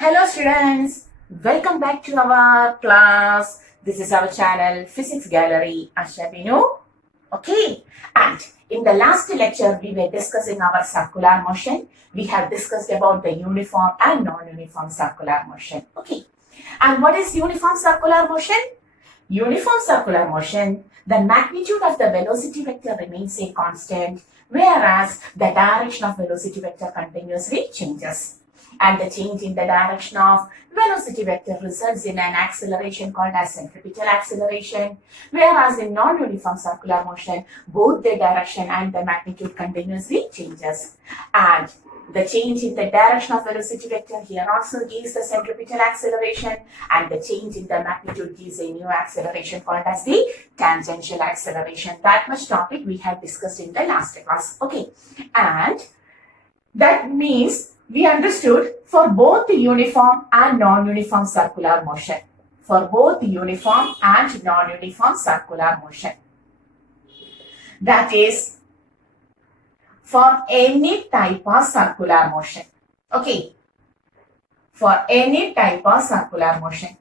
Hello students, welcome back to our class. This is our channel Physics Gallery. Ashabinu. Okay, and in the last lecture we were discussing our circular motion. We have discussed about the uniform and non-uniform circular motion. Okay, and what is uniform circular motion? Uniform circular motion, the magnitude of the velocity vector remains a constant, whereas the direction of velocity vector continuously changes. And the change in the direction of velocity vector results in an acceleration called as centripetal acceleration, whereas in non-uniform circular motion, both the direction and the magnitude continuously changes. And the change in the direction of velocity vector here also gives the centripetal acceleration, and the change in the magnitude gives a new acceleration called as the tangential acceleration. That much topic we have discussed in the last class. Okay, and that means we understood for both the uniform and non-uniform circular motion. For both the uniform and non-uniform circular motion. That is, for any type of circular motion. Okay. For any type of circular motion.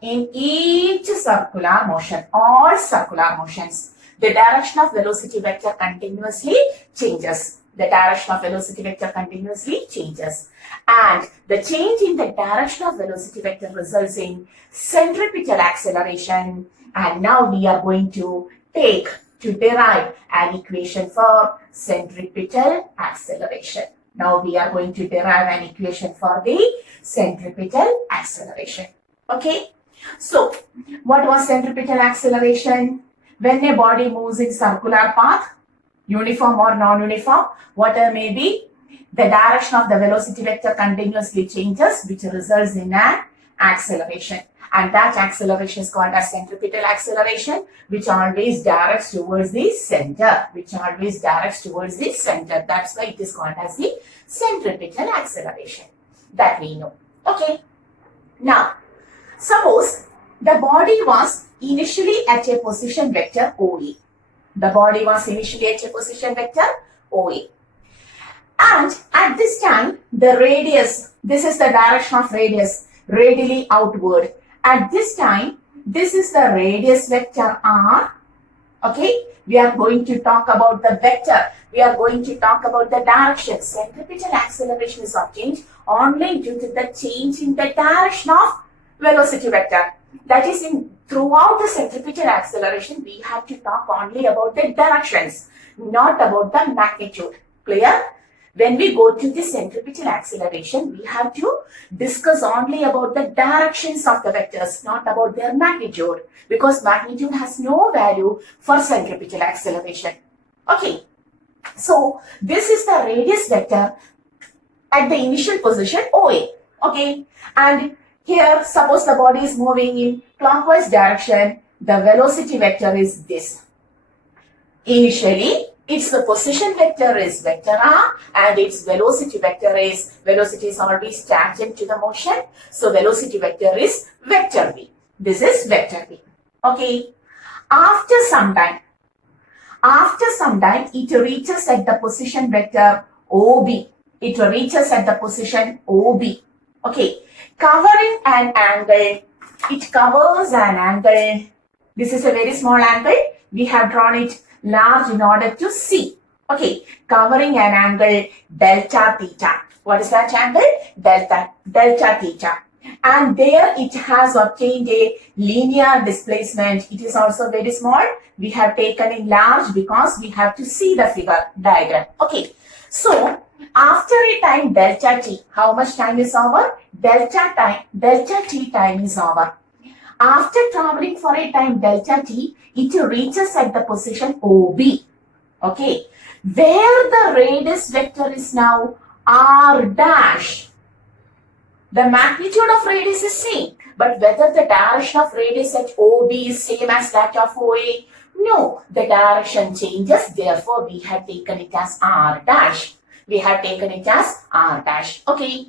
In each circular motion, all circular motions, the direction of velocity vector continuously changes. The direction of velocity vector continuously changes, and the change in the direction of velocity vector results in centripetal acceleration. And now we are going to derive an equation for centripetal acceleration. Now we are going to derive an equation for the centripetal acceleration. Okay, so what was centripetal acceleration? When a body moves in circular path, uniform or non-uniform, whatever may be, the direction of the velocity vector continuously changes, which results in an acceleration. And that acceleration is called as centripetal acceleration, which always directs towards the center. That's why it is called as the centripetal acceleration. That we know. Okay. Now, suppose the body was initially at a position vector OE. The body was initially at a position vector OA. And at this time, the radius, this is the direction of radius, radially outward. At this time, this is the radius vector R. Okay, we are going to talk about the vector. We are going to talk about the direction. Centripetal acceleration is obtained only due to the change in the direction of velocity vector. That is, throughout the centripetal acceleration, we have to talk only about the directions, not about the magnitude. Clear? When we go to the centripetal acceleration, we have to discuss only about the directions of the vectors, not about their magnitude, because magnitude has no value for centripetal acceleration. Okay, so this is the radius vector at the initial position OA. Okay, and here, suppose the body is moving in clockwise direction, the velocity vector is this. Initially, its the position vector is vector R, and its velocity vector is, velocity is always tangent to the motion, so velocity vector is vector V. This is vector V. Okay. After some time, it reaches at the position vector OB. It reaches at the position OB. Okay. Covering an angle, it covers an angle. This is a very small angle. We have drawn it large in order to see. Okay, covering an angle delta theta. What is that angle? Delta theta. And there it has obtained a linear displacement. It is also very small. We have taken it large because we have to see the figure diagram. Okay, so after a time delta t, how much time is over? Delta t time is over. After traveling for a time delta t, it reaches at the position OB. Okay, where the radius vector is now R dash. The magnitude of radius is same, but whether the direction of radius at OB is same as that of OA? No, the direction changes. Therefore, we have taken it as R dash. Okay.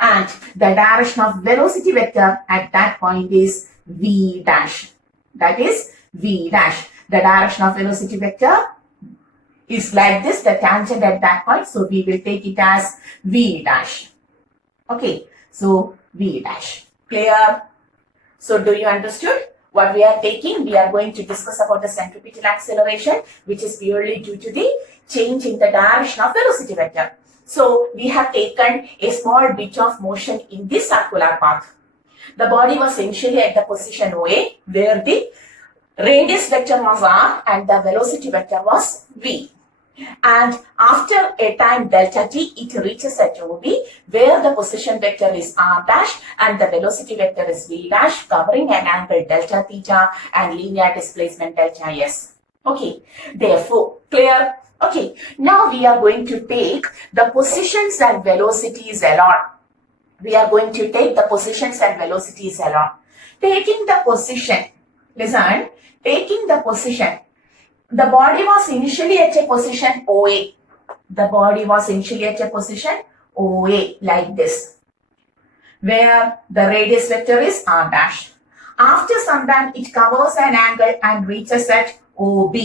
And the direction of velocity vector at that point is V dash. That is V dash. The direction of velocity vector is like this, the tangent at that point. So we will take it as V dash. Okay. So V dash. Clear? So do you understood what we are taking? We are going to discuss about the centripetal acceleration, which is purely due to the change in the direction of velocity vector. So we have taken a small bit of motion in this circular path. The body was initially at the position OA, where the radius vector was R and the velocity vector was V. And after a time delta t, it reaches at OB, where the position vector is R dash and the velocity vector is V dash, covering an angle delta theta and linear displacement delta S. Okay, therefore, clear? Okay, now we are going to take the positions and velocities along. We are going to take the positions and velocities along. Taking the position, listen, taking the position. The body was initially at a position OA. The body was initially at a position OA like this, where the radius vector is R dash. After some time, it covers an angle and reaches at OB,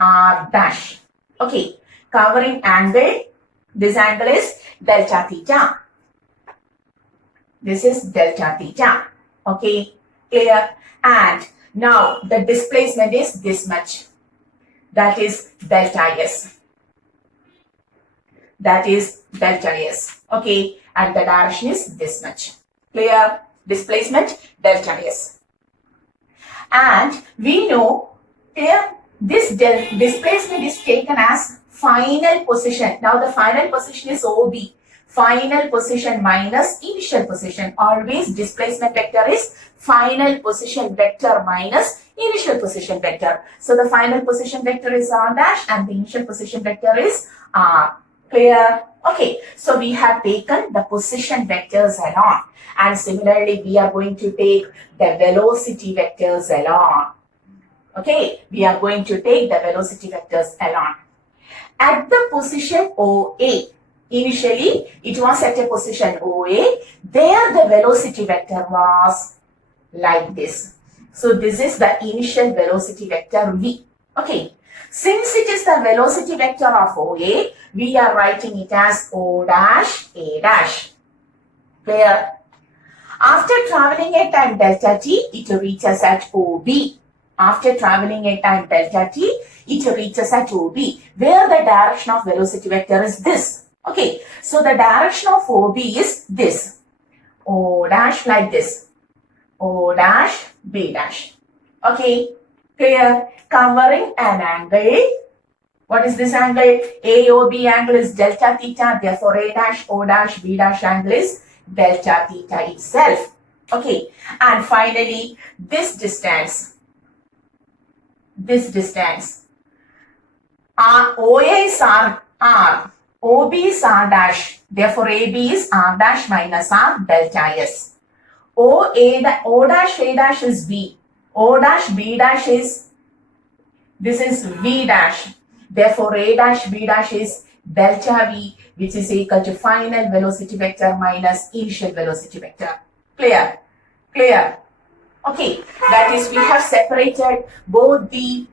R dash. Okay, covering angle, this angle is delta theta. This is delta theta. Okay, clear? And now the displacement is this much. That is delta S. That is delta S. Okay, and the direction is this much. Clear? Displacement delta S. And we know here this displacement is taken as final position. Now the final position is OB. Final position minus initial position. Always displacement vector is final position vector minus initial position vector. So the final position vector is R dash and the initial position vector is R. Clear? Okay, so we have taken the position vectors along, and similarly we are going to take the velocity vectors along. Okay, we are going to take the velocity vectors along. At the position OA, initially it was at a position OA, there the velocity vector was like this. So this is the initial velocity vector V. Okay, since it is the velocity vector of OA, we are writing it as O dash A dash. Clear? After traveling a time delta t, it reaches at OB. After traveling a time delta t, it reaches at OB, where the direction of velocity vector is this. Okay, so the direction of OB is this. O dash like this. O dash B dash. Okay, clear? Covering an angle. What is this angle? AOB angle is delta theta. Therefore, A dash, O dash, B dash angle is delta theta itself. Okay, and finally, this distance. OA is R, OB is R dash. Therefore, AB is R dash minus R delta S. O dash A dash is B. O dash B dash is, this is V dash. Therefore, A dash B dash is delta V, which is equal to final velocity vector minus initial velocity vector. Clear? Clear? Okay, that is, we have separated both the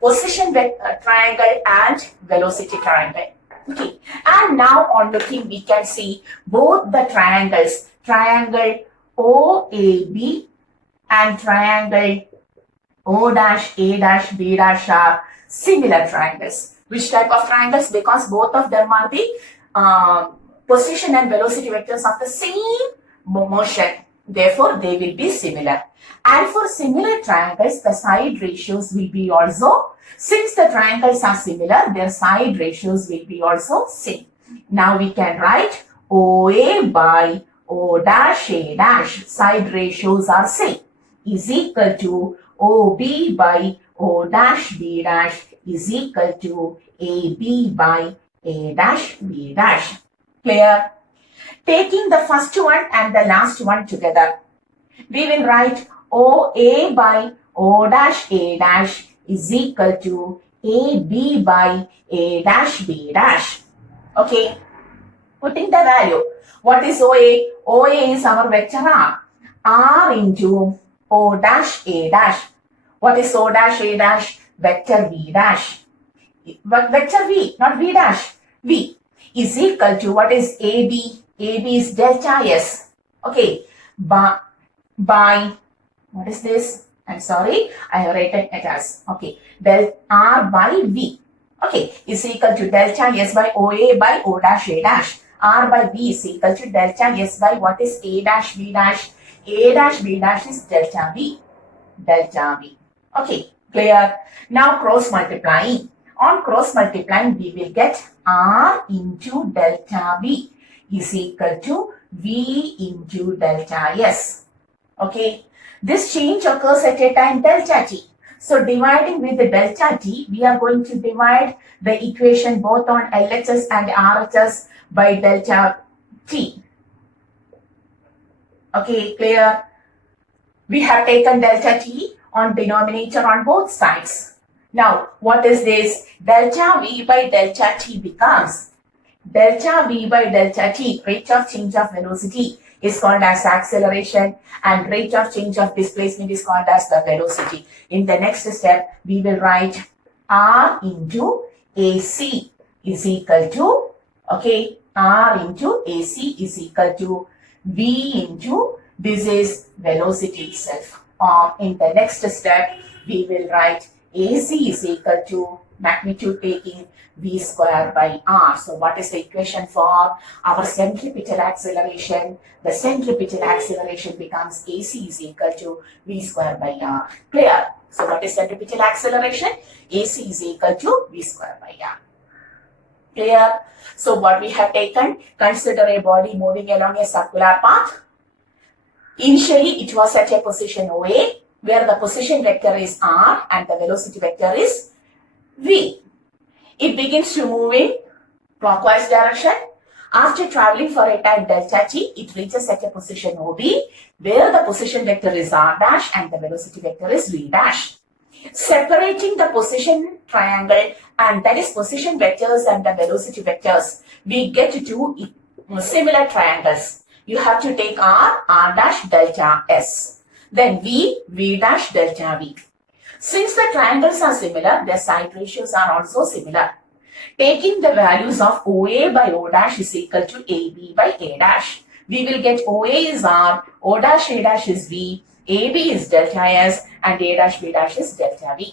position triangle and velocity triangle. Okay, and now on looking, we can see both the triangles, triangle OAB and triangle O dash A dash B dash are similar triangles. Which type of triangles? Because both of them are the position and velocity vectors of the same motion. Therefore, they will be similar. And for similar triangles, the side ratios will be also, since the triangles are similar, their side ratios will be also same. Now we can write OA by O dash A dash, side ratios are same, is equal to OB by O dash B dash is equal to AB by A dash B dash. Clear? Taking the first one and the last one together, we will write OA by O dash A dash is equal to AB by A dash B dash. Okay, putting the value. What is OA? OA is our vector R. R into O dash A dash. What is O dash A dash? Vector V dash. But vector V, not V dash. V is equal to, what is AB? AB is delta S. Okay, by what is this? I'm sorry, I have written it as, okay, del R by V, okay, is equal to delta S by OA by O dash A dash. R by V is equal to delta S by what is A dash B dash. A dash B dash is delta V. Delta V. Okay, clear? Now cross multiplying. On cross multiplying, we will get R into delta V is equal to V into delta S. Okay, this change occurs at a time delta T. So dividing with the delta T, we are going to divide the equation both on LHS and RHS by delta T. Okay, clear? We have taken delta T on denominator on both sides. Now, what is this? Delta V by delta T becomes delta V by delta T, rate of change of velocity, is called as acceleration, and rate of change of displacement is called as the velocity. In the next step, we will write R into AC is equal to, okay, R into AC is equal to V into, this is velocity itself. Or in the next step, we will write AC is equal to magnitude taking V square by R. So what is the equation for our centripetal acceleration? The centripetal acceleration becomes AC is equal to V square by R. Clear? So what is centripetal acceleration? AC is equal to V square by R. Clear? So what we have taken, consider a body moving along a circular path. Initially, it was at a position OA, where the position vector is R and the velocity vector is V. It begins to move in clockwise direction. After traveling for a time delta T, it reaches at a position OB, where the position vector is R dash and the velocity vector is V dash. Separating the position triangle, and that is position vectors and the velocity vectors, we get to similar triangles. You have to take R, R dash delta S. Then V, V dash delta V. Since the triangles are similar, their side ratios are also similar. Taking the values of OA by O dash is equal to AB by A dash. We will get OA is R, O dash A dash is V, AB is delta S, and A dash B dash is delta V.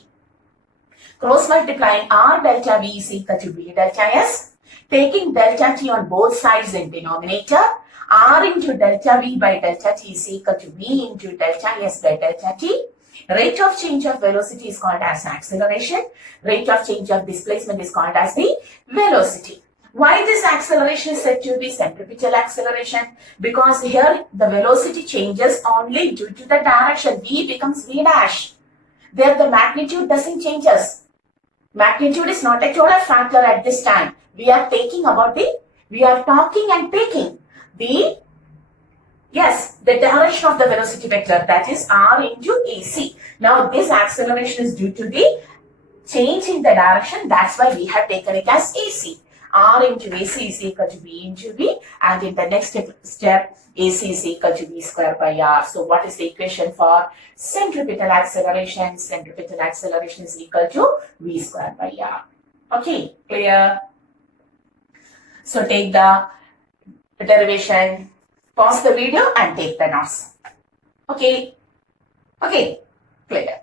Cross multiplying R delta V is equal to V delta S. Taking delta T on both sides in denominator, R into delta V by delta T is equal to V into delta S by delta T. Rate of change of velocity is called as acceleration. Rate of change of displacement is called as the velocity. Why this acceleration is said to be centripetal acceleration? Because here the velocity changes only due to the direction. V becomes V dash. There the magnitude doesn't change. Magnitude is not a total factor at this time. We are talking and taking the direction of the velocity vector, that is R into AC. Now this acceleration is due to the change in the direction. That's why we have taken it as AC. R into AC is equal to V into V, and in the next step AC is equal to V square by R. So what is the equation for centripetal acceleration? Centripetal acceleration is equal to V square by R. Okay, clear? So take the derivation, pause the video and take the notes. Okay, clear.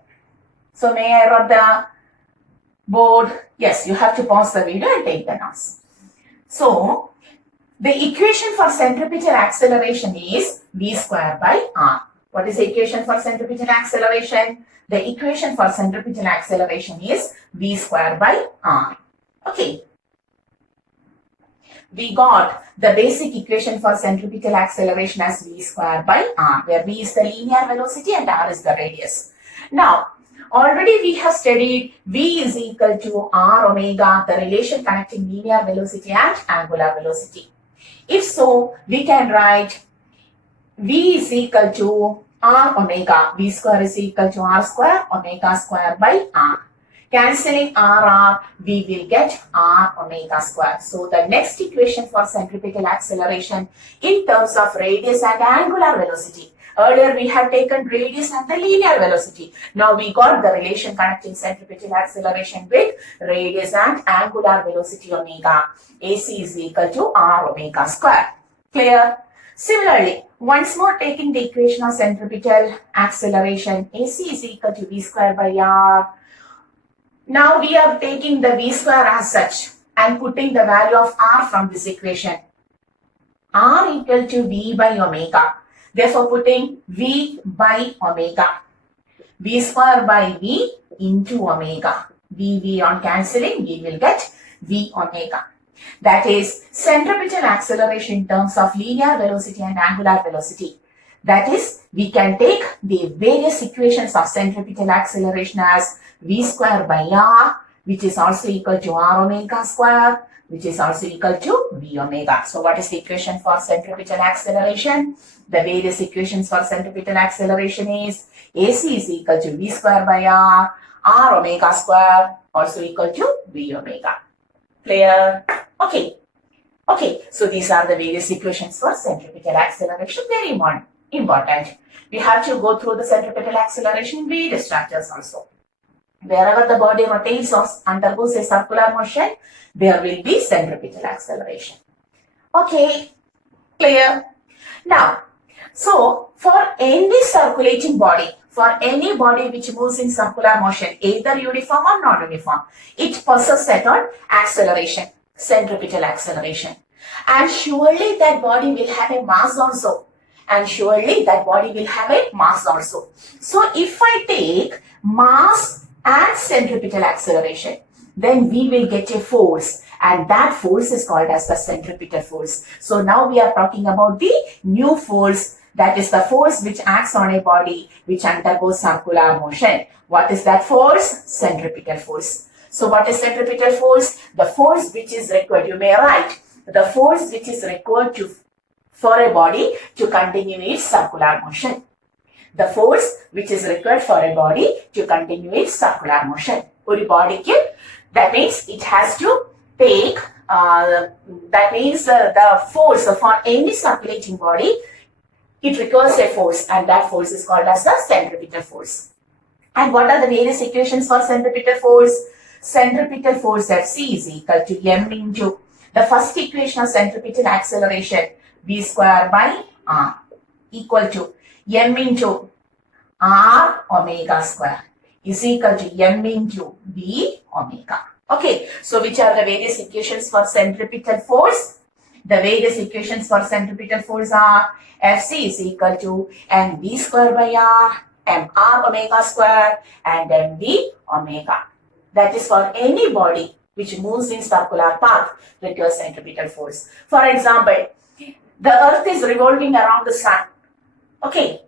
So may I rub the board? Yes, you have to pause the video and take the notes. So the equation for centripetal acceleration is V square by R. What is the equation for centripetal acceleration? The equation for centripetal acceleration is V square by R. Okay. We got the basic equation for centripetal acceleration as V square by R, where V is the linear velocity and R is the radius. Now, already we have studied V is equal to R omega, the relation connecting linear velocity and angular velocity. If so, we can write V is equal to R omega, V square is equal to R square, omega square by R. Cancelling R, we will get R omega square. So the next equation for centripetal acceleration in terms of radius and angular velocity. Earlier we have taken radius and the linear velocity. Now we got the relation connecting centripetal acceleration with radius and angular velocity omega. AC is equal to R omega square. Clear? Similarly, once more taking the equation of centripetal acceleration, AC is equal to V square by R. Now we are taking the V square as such and putting the value of R from this equation. R equal to V by omega. Therefore, putting V by omega. V square by V into omega. V on cancelling, we will get V omega. That is centripetal acceleration in terms of linear velocity and angular velocity. That is, we can take the various equations of centripetal acceleration as V square by R, which is also equal to R omega square, which is also equal to V omega. So what is the equation for centripetal acceleration? The various equations for centripetal acceleration is AC is equal to V square by R, R omega square also equal to V omega. Clear? Okay. So these are the various equations for centripetal acceleration. Very important. We have to go through the centripetal acceleration in various structures also. Wherever the body rotates or undergoes a circular motion, there will be centripetal acceleration. Okay, clear? Now, so for any circulating body, for any body which moves in circular motion, either uniform or non-uniform, it possesses certain acceleration, centripetal acceleration. And surely that body will have a mass also. So if I take mass and centripetal acceleration, then we will get a force, and that force is called as the centripetal force. So now we are talking about the new force, that is the force which acts on a body which undergoes circular motion. What is that force? Centripetal force. So what is centripetal force? The force which is required, you may write, the force which is required for a body to continue its circular motion. The force which is required for a body to continue its circular motion. ഒരു ബോഡിക്ക് that means it has to take that means the force for any circulating body, it requires a force, and that force is called as the centripetal force. And what are the various equations for centripetal force? Centripetal force Fc is equal to m into the first equation of centripetal acceleration, v square by r, equal to m into r omega square is equal to m into v omega. Okay, so which are the various equations for centripetal force? The various equations for centripetal force are Fc is equal to mv square by r, mr omega square, and mv omega. That is for any body which moves in circular path requires centripetal force. For example, the earth is revolving around the sun. Okay,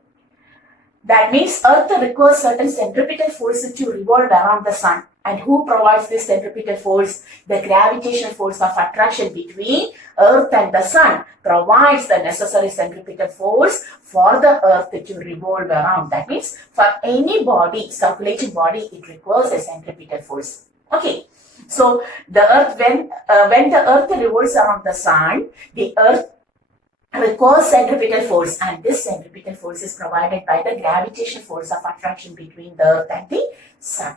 that means earth requires certain centripetal force to revolve around the sun. And who provides this centripetal force? The gravitational force of attraction between earth and the sun provides the necessary centripetal force for the earth to revolve around. That means for any body, circulating body, it requires a centripetal force. Okay, so the earth, when the earth revolves around the sun, the earth requires centripetal force, and this centripetal force is provided by the gravitational force of attraction between the earth and the sun.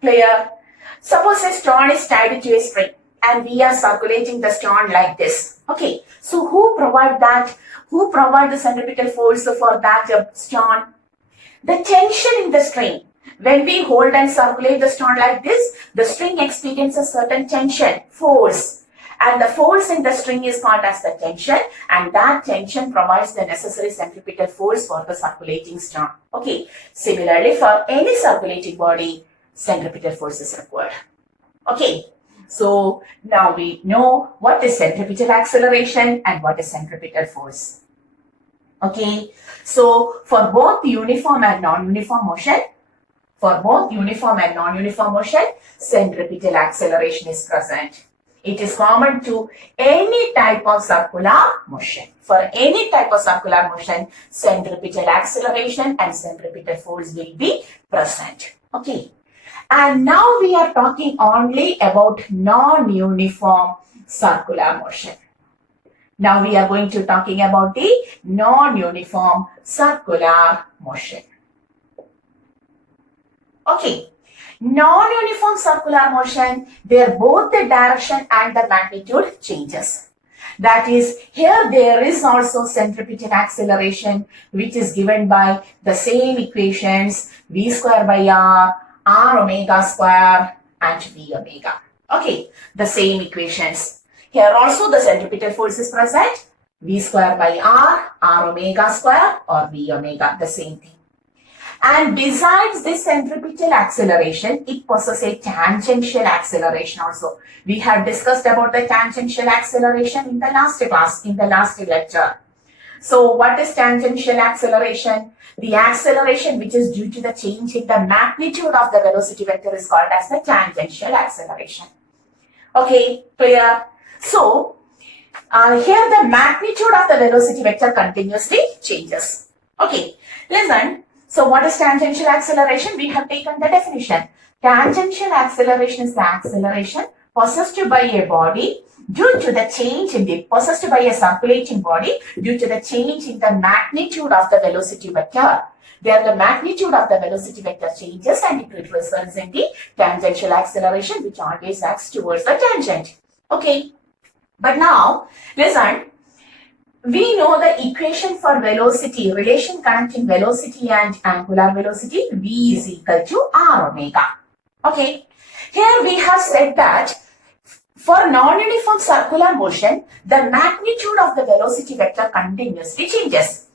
Clear? Suppose a stone is tied to a string and we are circulating the stone like this. Okay, so who provide the centripetal force for that stone? The tension in the string. When we hold and circulate the stone like this, the string experiences certain tension, force. And the force in the string is called as the tension, and that tension provides the necessary centripetal force for the circulating stone. Okay, similarly for any circulating body, centripetal force is required. Okay, so now we know what is centripetal acceleration and what is centripetal force. Okay, so for both uniform and non-uniform motion, centripetal acceleration is present. It is common to any type of circular motion. For any type of circular motion, centripetal acceleration and centripetal force will be present. Okay. And now we are talking only about non-uniform circular motion. Now we are going to talking about the non-uniform circular motion. Okay. Non-uniform circular motion, there both the direction and the magnitude changes. That is, here there is also centripetal acceleration, which is given by the same equations, v square by r omega square and v omega. Okay, the same equations. Here also the centripetal force is present, v square by r omega square or v omega, the same thing. And besides this centripetal acceleration, it possesses a tangential acceleration also. We have discussed about the tangential acceleration in the last class, in the last lecture. So what is tangential acceleration? The acceleration which is due to the change in the magnitude of the velocity vector is called as the tangential acceleration. Okay, clear? So, here the magnitude of the velocity vector continuously changes. Okay, listen. So what is tangential acceleration? We have taken the definition. Tangential acceleration is the acceleration possessed by a body due to the change in the, possessed by a circulating body due to the change in the magnitude of the velocity vector. There the magnitude of the velocity vector changes and it results in the tangential acceleration, which always acts towards the tangent. Okay. But now, listen. We know the equation for velocity, relation connecting velocity and angular velocity, v is equal to r omega. Okay. Here we have said that for non-uniform circular motion, the magnitude of the velocity vector continuously changes.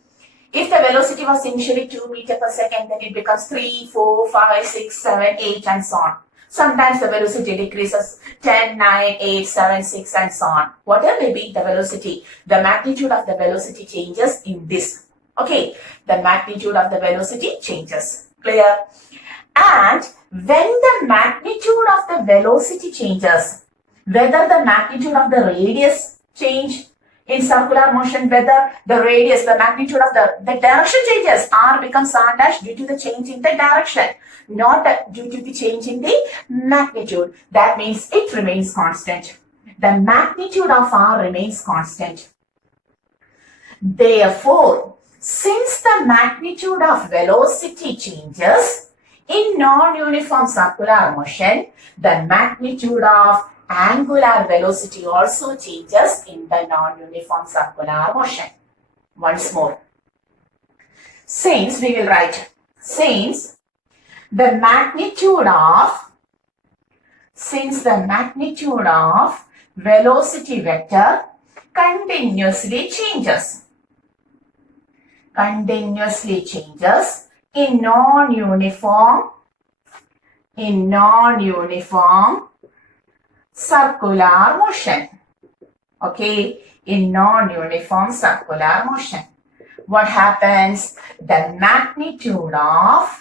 If the velocity was initially 2 meters per second, then it becomes 3, 4, 5, 6, 7, 8 and so on. Sometimes the velocity decreases 10, 9, 8, 7, 6 and so on. Whatever may be the velocity, the magnitude of the velocity changes in this. Okay, the magnitude of the velocity changes. Clear? And when the magnitude of the velocity changes, whether the magnitude of the radius change in circular motion, whether the radius, the magnitude of the direction changes, r becomes r dash due to the change in the direction, not due to the change in the magnitude. That means it remains constant. The magnitude of r remains constant. Therefore, since the magnitude of velocity changes in non-uniform circular motion, the magnitude of angular velocity also changes in the non-uniform circular motion. Once more. Since we will write, since the magnitude of velocity vector continuously changes in non-uniform circular motion. Okay, in non-uniform circular motion. What happens? The magnitude of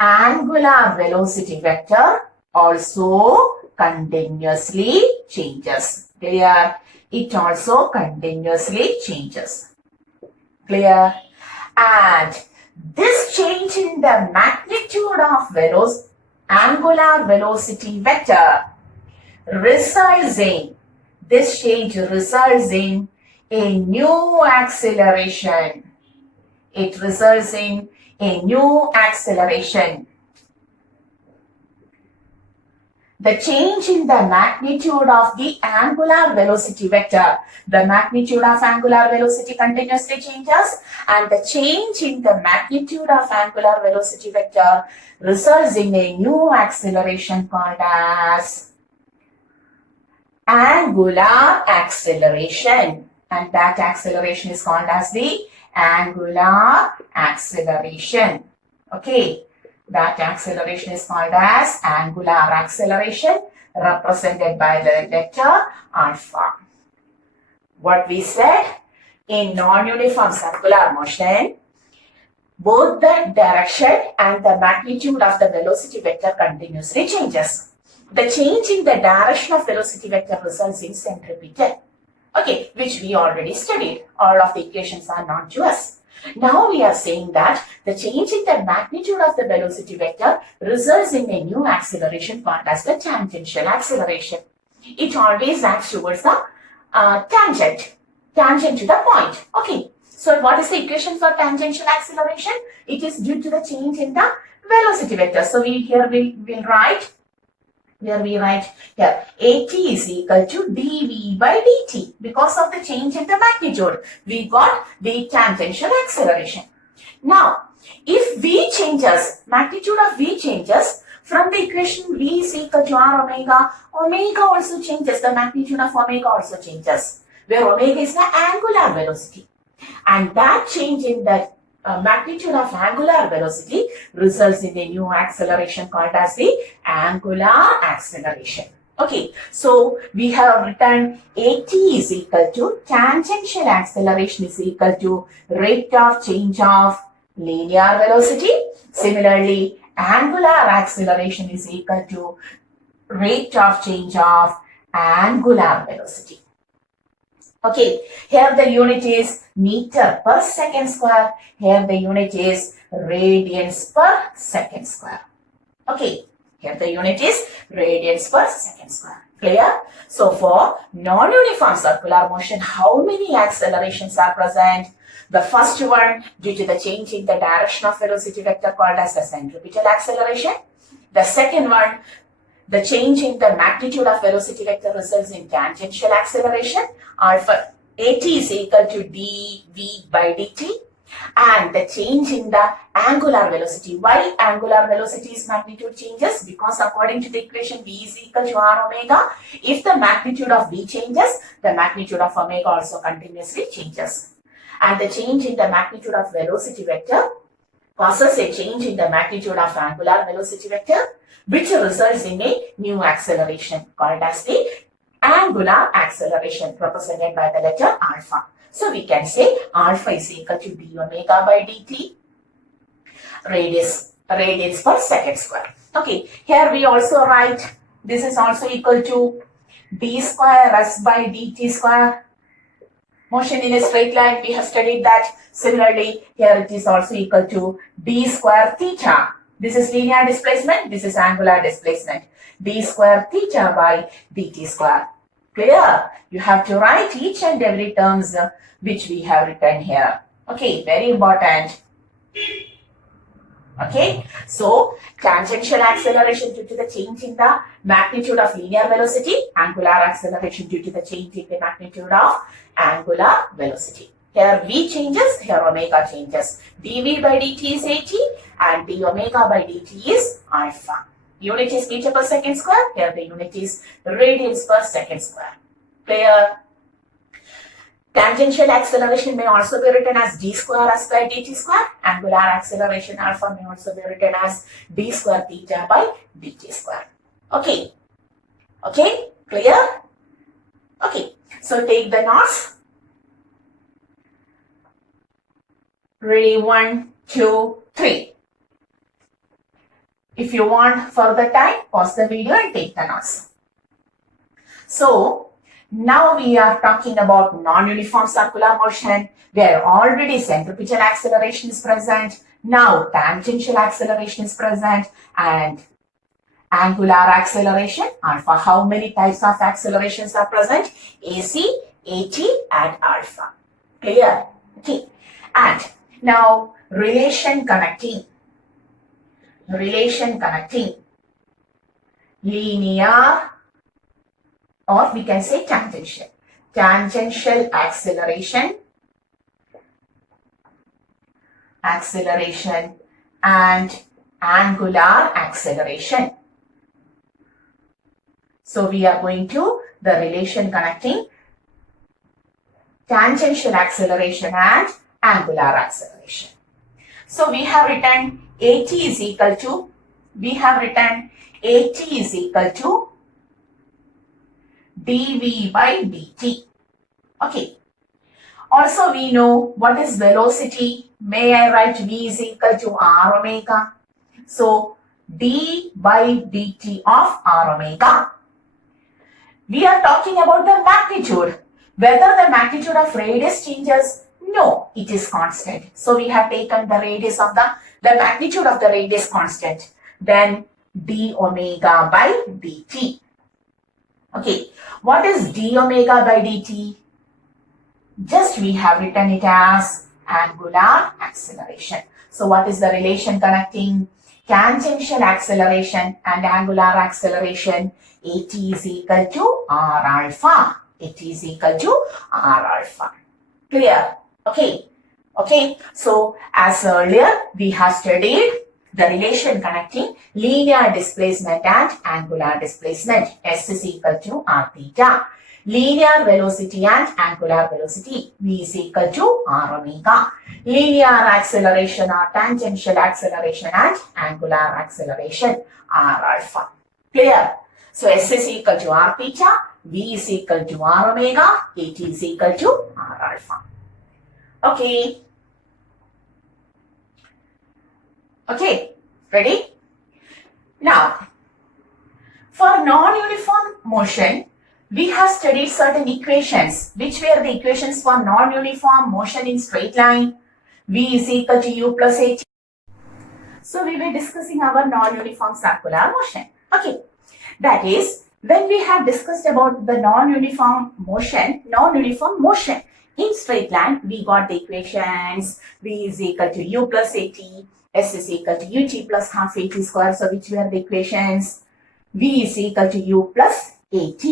angular velocity vector also continuously changes. Clear? It also continuously changes. Clear? And this change in the magnitude of angular velocity vector results in a new acceleration. It results in a new acceleration. The change in the magnitude of the angular velocity vector. The magnitude of angular velocity continuously changes, and the change in the magnitude of angular velocity vector results in a new acceleration called as angular acceleration. And that acceleration is called as the angular acceleration. Okay. That acceleration is called as angular acceleration, represented by the letter alpha. What we said, in non-uniform circular motion, both the direction and the magnitude of the velocity vector continuously changes. The change in the direction of velocity vector results in centripetal. Okay, which we already studied. All of the equations are known to us. Now we are saying that the change in the magnitude of the velocity vector results in a new acceleration called as the tangential acceleration. It always acts towards the tangent to the point. Okay, so what is the equation for tangential acceleration? It is due to the change in the velocity vector. So here we will write Where we write here AT is equal to dV by dt. Because of the change in the magnitude, we got the tangential acceleration. Now, if V changes, magnitude of V changes, from the equation V is equal to R omega, omega also changes, the magnitude of omega also changes, where omega is the angular velocity. And that change in the magnitude of angular velocity results in a new acceleration called as the angular acceleration. Okay, so we have written AT is equal to tangential acceleration is equal to rate of change of linear velocity. Similarly, angular acceleration is equal to rate of change of angular velocity. Okay, here the unit is meter per second square. Here the unit is radians per second square. Okay, here the unit is radians per second square. Clear? So for non-uniform circular motion, how many accelerations are present? The first one, due to the change in the direction of velocity vector, called as the centripetal acceleration. The second one, the change in the magnitude of velocity vector results in tangential acceleration. Alpha AT is equal to dV by dt. And the change in the angular velocity. Why angular velocity's magnitude changes? Because according to the equation V is equal to R omega. If the magnitude of V changes, the magnitude of omega also continuously changes. And the change in the magnitude of velocity vector causes a change in the magnitude of angular velocity vector, which results in a new acceleration called as the angular acceleration, represented by the letter alpha. So we can say alpha is equal to d omega by dt, radians per second square. Okay, here we also write this is also equal to d square s by dt square. Motion in a straight line, we have studied that. Similarly, here it is also equal to d square theta. This is linear displacement, this is angular displacement. D square theta by dt square. Clear? You have to write each and every terms which we have written here. Okay, very important. Okay, so tangential acceleration due to the change in the magnitude of linear velocity, angular acceleration due to the change in the magnitude of angular velocity. Here V changes, here omega changes. dV by dt is AT and d omega by dt is alpha. Unit is meter per second square, here the unit is radians per second square. Clear? Tangential acceleration may also be written as d square s by dt square. Angular acceleration alpha may also be written as d square theta by dt square. Okay. Okay. Clear? Okay. So take the notes. Ready? 1, 2, 3. If you want further time, pause the video and take the notes. So, now we are talking about non-uniform circular motion, where already centripetal acceleration is present. Now tangential acceleration is present and angular acceleration. Alpha. How many types of accelerations are present? AC, AT and alpha. Clear? Okay. And now relation connecting linear, or we can say tangential. Tangential acceleration and angular acceleration. So we are going to the relation connecting tangential acceleration and angular acceleration. So we have written AT is equal to dV by dt. Okay. Also we know what is velocity. May I write V is equal to R omega. So d by dt of R omega. We are talking about the magnitude. Whether the magnitude of radius changes? No, it is constant. So we have taken the radius of the magnitude of the radius constant. Then d omega by dt. Okay, what is d omega by dt? Just we have written it as angular acceleration. So what is the relation connecting tangential acceleration and angular acceleration, at is equal to r alpha. It is equal to r alpha. Clear? Okay. Okay. So as earlier we have studied the relation connecting linear displacement and angular displacement. S is equal to r theta. Linear velocity and angular velocity, V is equal to r omega. Linear acceleration or tangential acceleration and angular acceleration, r alpha. Clear? So S is equal to r theta, V is equal to r omega, at is equal to r alpha. Okay. Okay, ready? Now, for non-uniform motion, we have studied certain equations. Which were the equations for non-uniform motion in straight line? V is equal to u plus at. So, we were discussing our non-uniform circular motion. Okay, that is, when we have discussed about the non-uniform motion in straight line, we got the equations. V is equal to u plus at. S is equal to ut plus half at square. So, which were the equations? V is equal to u plus at,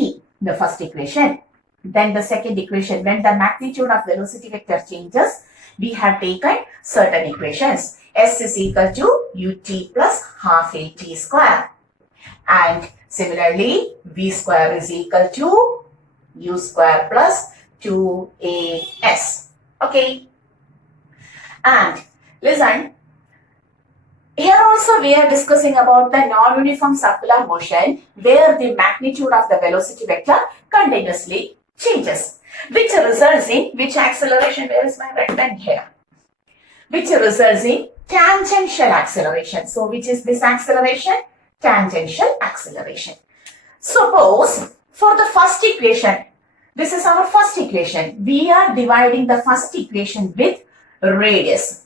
the first equation. Then the second equation, when the magnitude of velocity vector changes, we have taken certain equations. S is equal to ut plus half at square. And similarly, V square is equal to u square plus 2as. Okay. And listen, here also we are discussing about the non-uniform circular motion where the magnitude of the velocity vector continuously changes, which results in which acceleration? Where is my red pen? Here. Which results in tangential acceleration. So which is this acceleration? Tangential acceleration. Suppose for the first equation, this is our first equation. We are dividing the first equation with radius.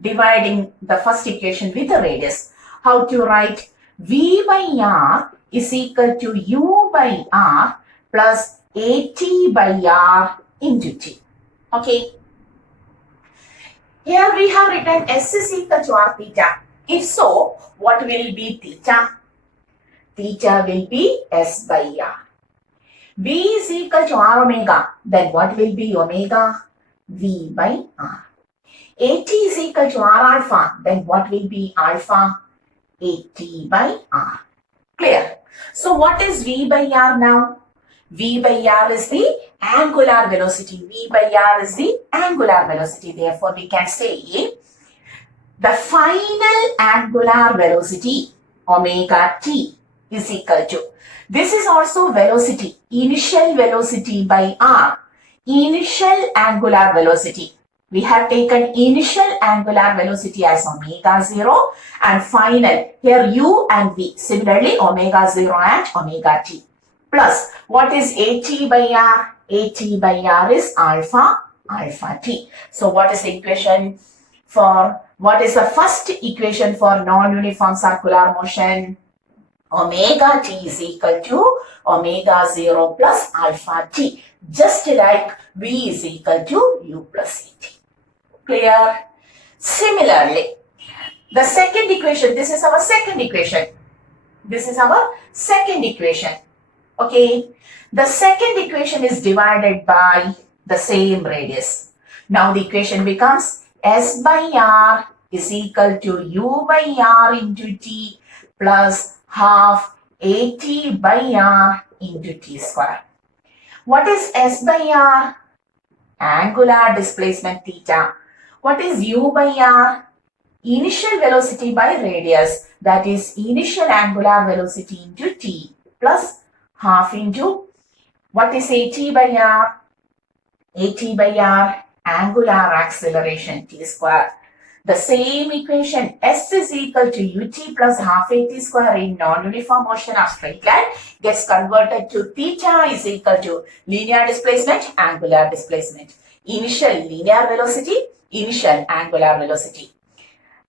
Dividing the first equation with a radius. How to write? V by r is equal to u by r plus at by r into t. Okay. Here we have written S is equal to r theta. If so, what will be theta? Theta will be S by r. V is equal to r omega. Then what will be omega? V by r. At is equal to r alpha, then what will be alpha? At by r. Clear? So what is V by r now? V by r is the angular velocity. V by r is the angular velocity. Therefore, we can say the final angular velocity omega t is equal to. This is also velocity. Initial velocity by r. Initial angular velocity. We have taken initial angular velocity as omega 0 and final here u and v. Similarly, omega 0 and omega t. Plus, what is at by r? At by r is alpha t. So, what is the equation for, what is the first equation for non-uniform circular motion? Omega t is equal to omega 0 plus alpha t. Just like v is equal to u plus at. Clear? Similarly, the second equation, this is our second equation. This is our second equation. Okay. The second equation is divided by the same radius. Now the equation becomes S by r is equal to u by r into t plus half at by r into t square. What is S by r? Angular displacement theta. What is u by r? Initial velocity by radius, that is initial angular velocity into t plus half into, what is at by r? At by r, angular acceleration t square. The same equation S is equal to ut plus half at square in non-uniform motion of straight line gets converted to theta is equal to linear displacement, angular displacement. Initial linear velocity, initial angular velocity.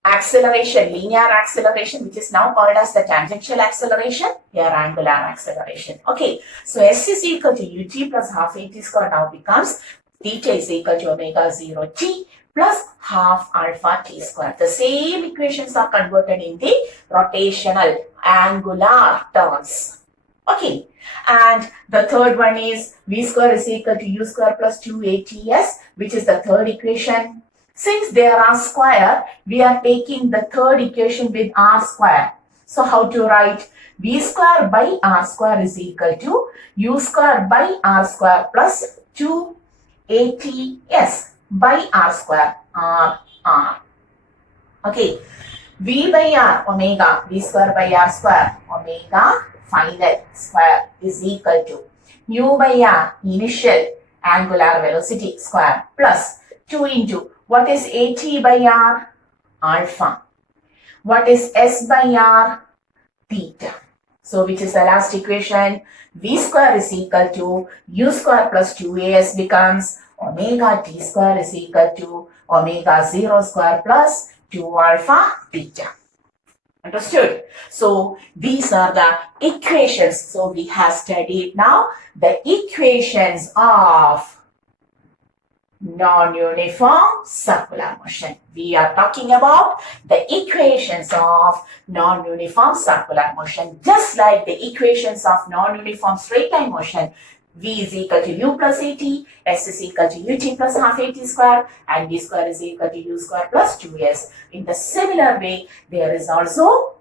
Acceleration, linear acceleration, which is now called as the tangential acceleration, here angular acceleration. Okay, so S is equal to ut plus half at square now becomes theta is equal to omega 0 t plus half alpha t square. The same equations are converted in the rotational angular terms. Okay, and the third one is v square is equal to u square plus 2ats, which is the third equation. Since they are square, we are taking the third equation with r square. So how to write? V square by r square is equal to u square by r square plus 2ats by r square, r. Okay, v by r, omega, v square by r square, omega final square is equal to u by r, initial angular velocity square, plus 2 into what is at by r? Alpha. What is s by r? Theta. So which is the last equation? V square is equal to u square plus 2as becomes omega t square is equal to omega 0 square plus 2 alpha theta. Understood? So these are the equations. So we have studied now the equations of non-uniform circular motion. We are talking about the equations of non-uniform circular motion. Just like the equations of non-uniform straight line motion, v is equal to u plus at, s is equal to ut plus half at square, and v square is equal to u square plus 2s. In the similar way, there is also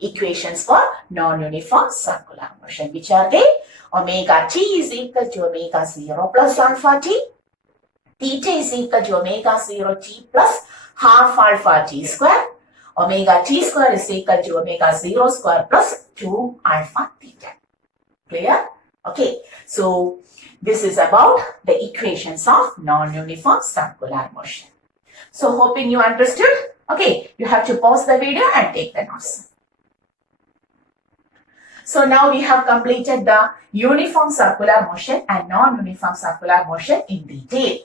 equations for non-uniform circular motion, which are they? Omega t is equal to omega 0 plus alpha t. Theta is equal to omega 0 t plus half alpha t square. Omega t square is equal to omega 0 square plus 2 alpha theta. Clear? Okay, so this is about the equations of non-uniform circular motion. So hoping you understood. Okay, you have to pause the video and take the notes. So now we have completed the uniform circular motion and non-uniform circular motion in detail.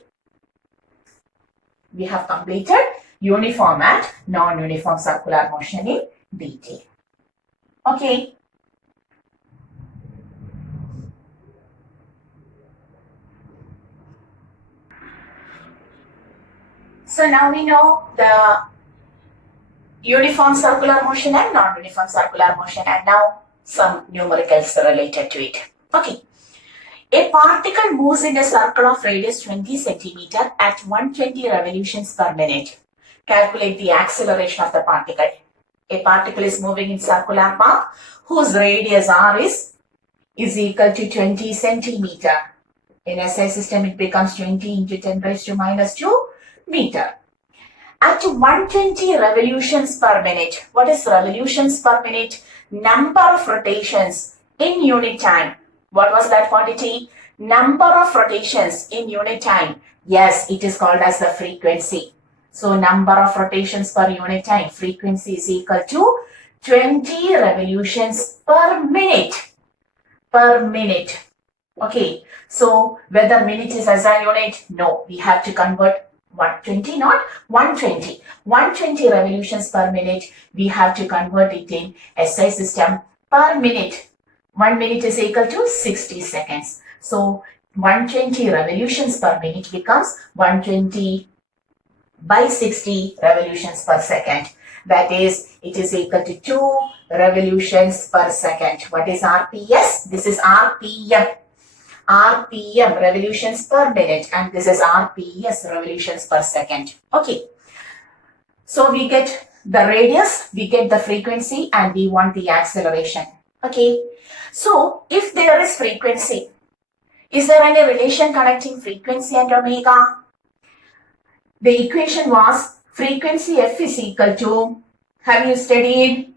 We have completed uniform and non-uniform circular motion in detail. Okay. So now we know the uniform circular motion and non-uniform circular motion, and now some numericals related to it. Okay. A particle moves in a circle of radius 20 centimeter at 120 revolutions per minute. Calculate the acceleration of the particle. A particle is moving in circular path whose radius r is equal to 20 centimeter. In SI system, it becomes 20 into 10 raised to minus 2 meter. At 120 revolutions per minute. What is revolutions per minute? Number of rotations in unit time. What was that quantity? Number of rotations in unit time. Yes, it is called as the frequency. So number of rotations per unit time. Frequency is equal to 20 revolutions per minute. Per minute. Okay. So whether minute is SI unit? No. We have to convert 120, not 120. 120 revolutions per minute. We have to convert it in SI system per minute. 1 minute is equal to 60 seconds. So 120 revolutions per minute becomes 120 by 60 revolutions per second. That is, it is equal to 2 revolutions per second. What is RPS? This is RPM. RPM, revolutions per minute, and this is RPS, revolutions per second. Okay. So we get the radius, we get the frequency, and we want the acceleration. Okay. So if there is frequency, is there any relation connecting frequency and omega? The equation was frequency F is equal to, have you studied?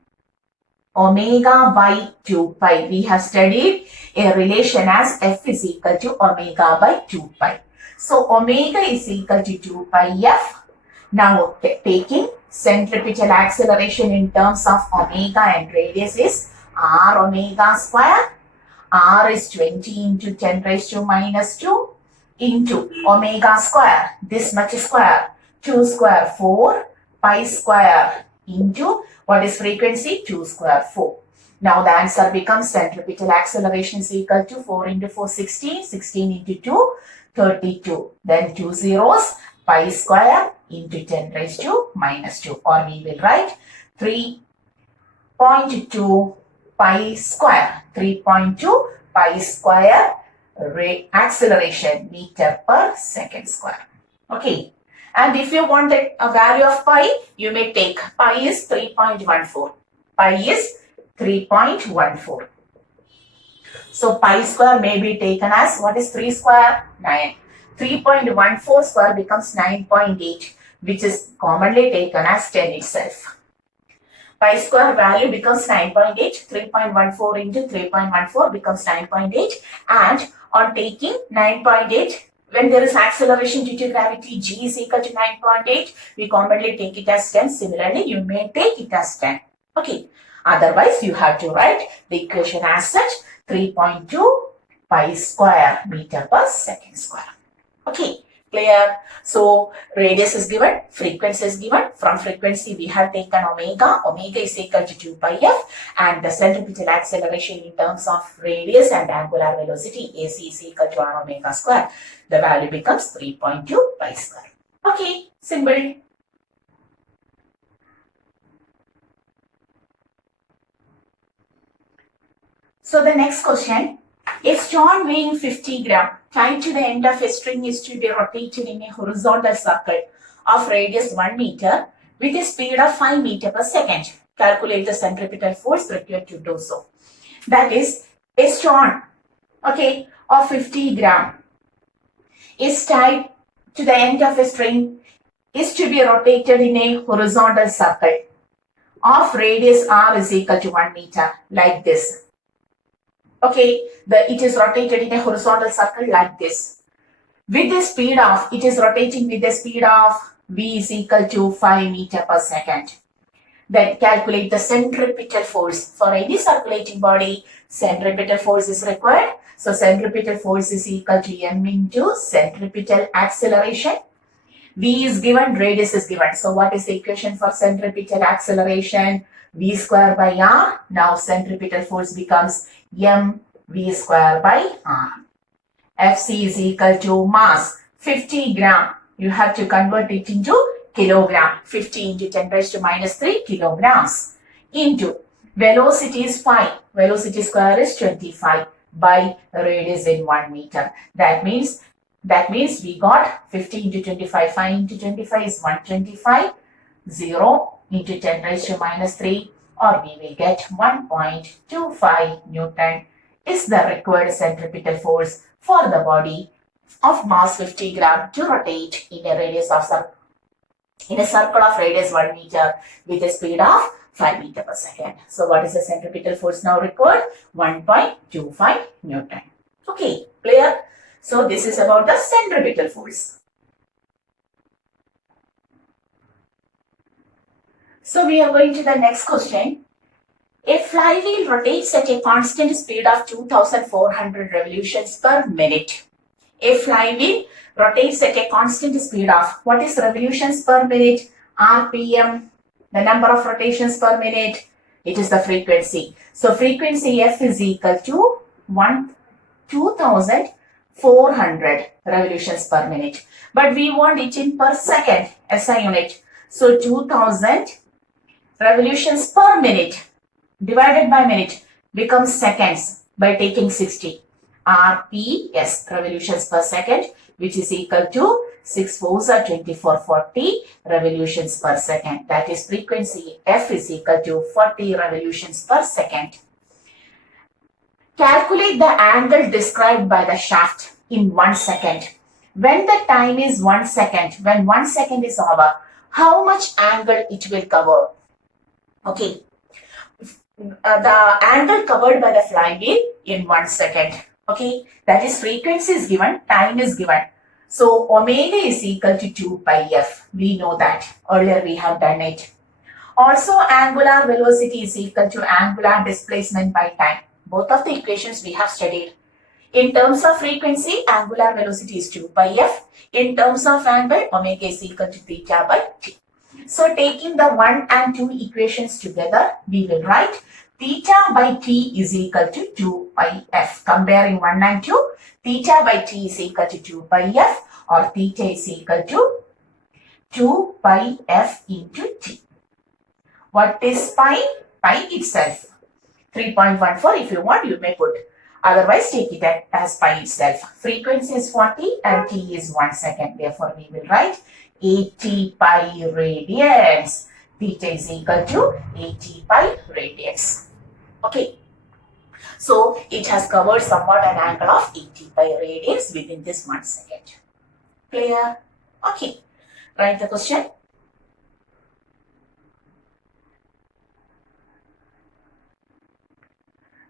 Omega by 2 pi. We have studied a relation as F is equal to omega by 2 pi. So omega is equal to 2 pi F. Now taking centripetal acceleration in terms of omega and radius is r omega square. R is 20 into 10 raised to minus 2 into omega square. This much square. 2 square 4 pi square into what is frequency? 2 square 4. Now the answer becomes centripetal acceleration is equal to 4 into 4 16, 16 into 2 32. Then 2 zeros, pi square into 10 raised to minus 2, or we will write 3.2 pi square. 3.2 pi square acceleration meter per second square. Okay. And if you want a value of pi, you may take pi is 3.14. Pi is 3.14. So pi square may be taken as, what is 3 square? 9. 3.14 square becomes 9.8, which is commonly taken as 10 itself. Pi square value becomes 9.8. 3.14 into 3.14 becomes 9.8. And on taking 9.8, when there is acceleration due to gravity, g is equal to 9.8, we commonly take it as 10. Similarly, you may take it as 10. Okay. Otherwise, you have to write the equation as such, 3.2 pi square meter per second square. Okay, clear? So, radius is given, frequency is given. From frequency, we have taken omega. Omega is equal to 2 pi f. And the centripetal acceleration in terms of radius and angular velocity, AC is equal to r omega square. The value becomes 3.2 pi square. Okay, simple. So the next question, a stone weighing 50 gram tied to the end of a string is to be rotated in a horizontal circle of radius 1 meter with a speed of 5 meter per second. Calculate the centripetal force required to do so. That is, a stone, okay, of 50 gram is tied to the end of a string is to be rotated in a horizontal circle of radius r is equal to 1 meter, like this. Okay, it is rotated in a horizontal circle like this. With the speed of, it is rotating with the speed of v is equal to 5 meter per second. Then calculate the centripetal force. For any circulating body, centripetal force is required. So centripetal force is equal to m into centripetal acceleration. V is given, radius is given. So what is the equation for centripetal acceleration? V square by r. Now centripetal force becomes m v square by r. Fc is equal to mass 50 gram. You have to convert it into kilogram. 50 into 10 raised to minus 3 kilograms into velocity is 5. Velocity square is 25 by radius in 1 meter. That means we got 50 into 25. 5 into 25 is 125. 0 into 10 raised to minus 3, or we will get 1.25 Newton is the required centripetal force for the body of mass 50 gram to rotate in a radius of in a circle of radius 1 meter with a speed of 5 meter per second. So what is the centripetal force now required? 1.25 Newton. Okay, clear? So this is about the centripetal force. So we are going to the next question. A flywheel rotates at a constant speed of 2400 revolutions per minute. A flywheel rotates at a constant speed of, what is revolutions per minute? RPM, the number of rotations per minute. It is the frequency. So frequency F is equal to 2400 revolutions per minute. But we want it in per second, SI unit. So 2000 revolutions per minute divided by minute becomes seconds by taking 60. RPS, revolutions per second, which is equal to 6 4s are 2440 revolutions per second. That is frequency F is equal to 40 revolutions per second. Calculate the angle described by the shaft in 1 second. When the time is 1 second, when 1 second is over, how much angle it will cover? Okay. The angle covered by the flywheel in 1 second. Okay, that is frequency is given, time is given. So omega is equal to 2 pi f. We know that. Earlier we have done it. Also angular velocity is equal to angular displacement by time. Both of the equations we have studied. In terms of frequency, angular velocity is 2 pi f. In terms of angle, omega is equal to theta by t. So taking the 1 and 2 equations together, we will write theta by t is equal to 2 pi f. Comparing 1 and 2, theta by t is equal to 2 pi f, or theta is equal to 2 pi f into t. What is pi? Pi itself. 3.14. If you want, you may put. Otherwise, take it as pi itself. Frequency is 40 and t is 1 second. Therefore, we will write 80 pi radians. Theta is equal to 80 pi radians. Okay. So, it has covered somewhat an angle of 80 pi radians within this 1 second. Clear? Okay. Write the question.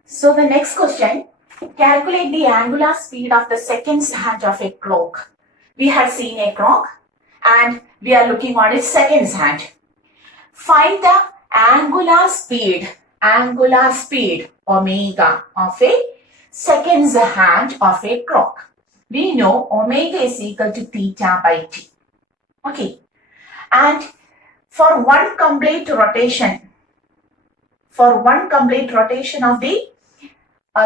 So, the next question. Calculate the angular speed of the seconds hand of a clock. We have seen a clock and we are looking on its seconds hand. Find the angular speed omega of a seconds hand of a clock. We know omega is equal to theta by t. Okay. And for one complete rotation of the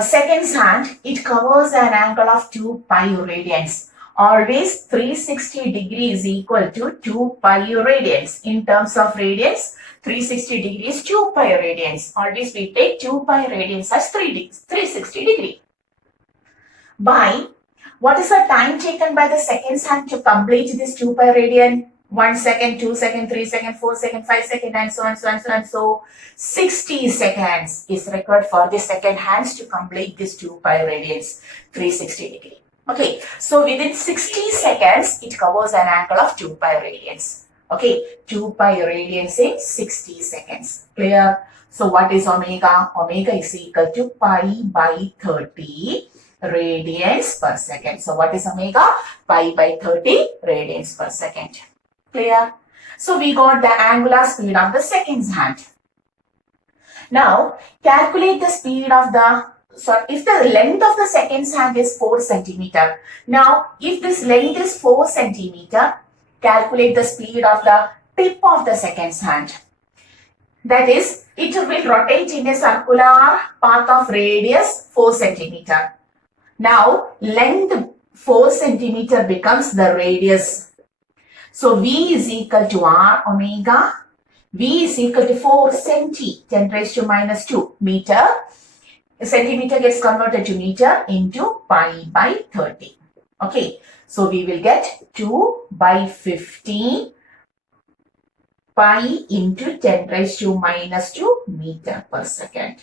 seconds hand, it covers an angle of 2 pi radians. Always 360 degrees equal to 2 pi radians. In terms of radians, 360 degrees 2 pi radians. Always we take 2 pi radians as 360 degree. By what is the time taken by the seconds hand to complete this 2 pi radian? 1 second, 2 second, 3 second, 4 second, 5 second, and so on, so on, so on. So 60 seconds is required for the second hands to complete this 2 pi radians, 360 degree. Okay, so within 60 seconds, it covers an angle of 2 pi radians. Okay, 2 pi radians in 60 seconds. Clear? So what is omega? Omega is equal to pi by 30 radians per second. So what is omega? Pi by 30 radians per second. Clear? So we got the angular speed of the seconds hand. Now calculate the speed of the, if the length of the seconds hand is 4 centimeter. Now if this length is 4 centimeter, calculate the speed of the tip of the seconds hand. That is, it will rotate in a circular path of radius 4 centimeter. Now length 4 centimeter becomes the radius. So V is equal to R omega. V is equal to 4 centi, 10 raised to minus 2 meter. Centimeter gets converted to meter into pi by 30. Okay, so we will get 2 by 15 pi into 10 raised to minus 2 meter per second.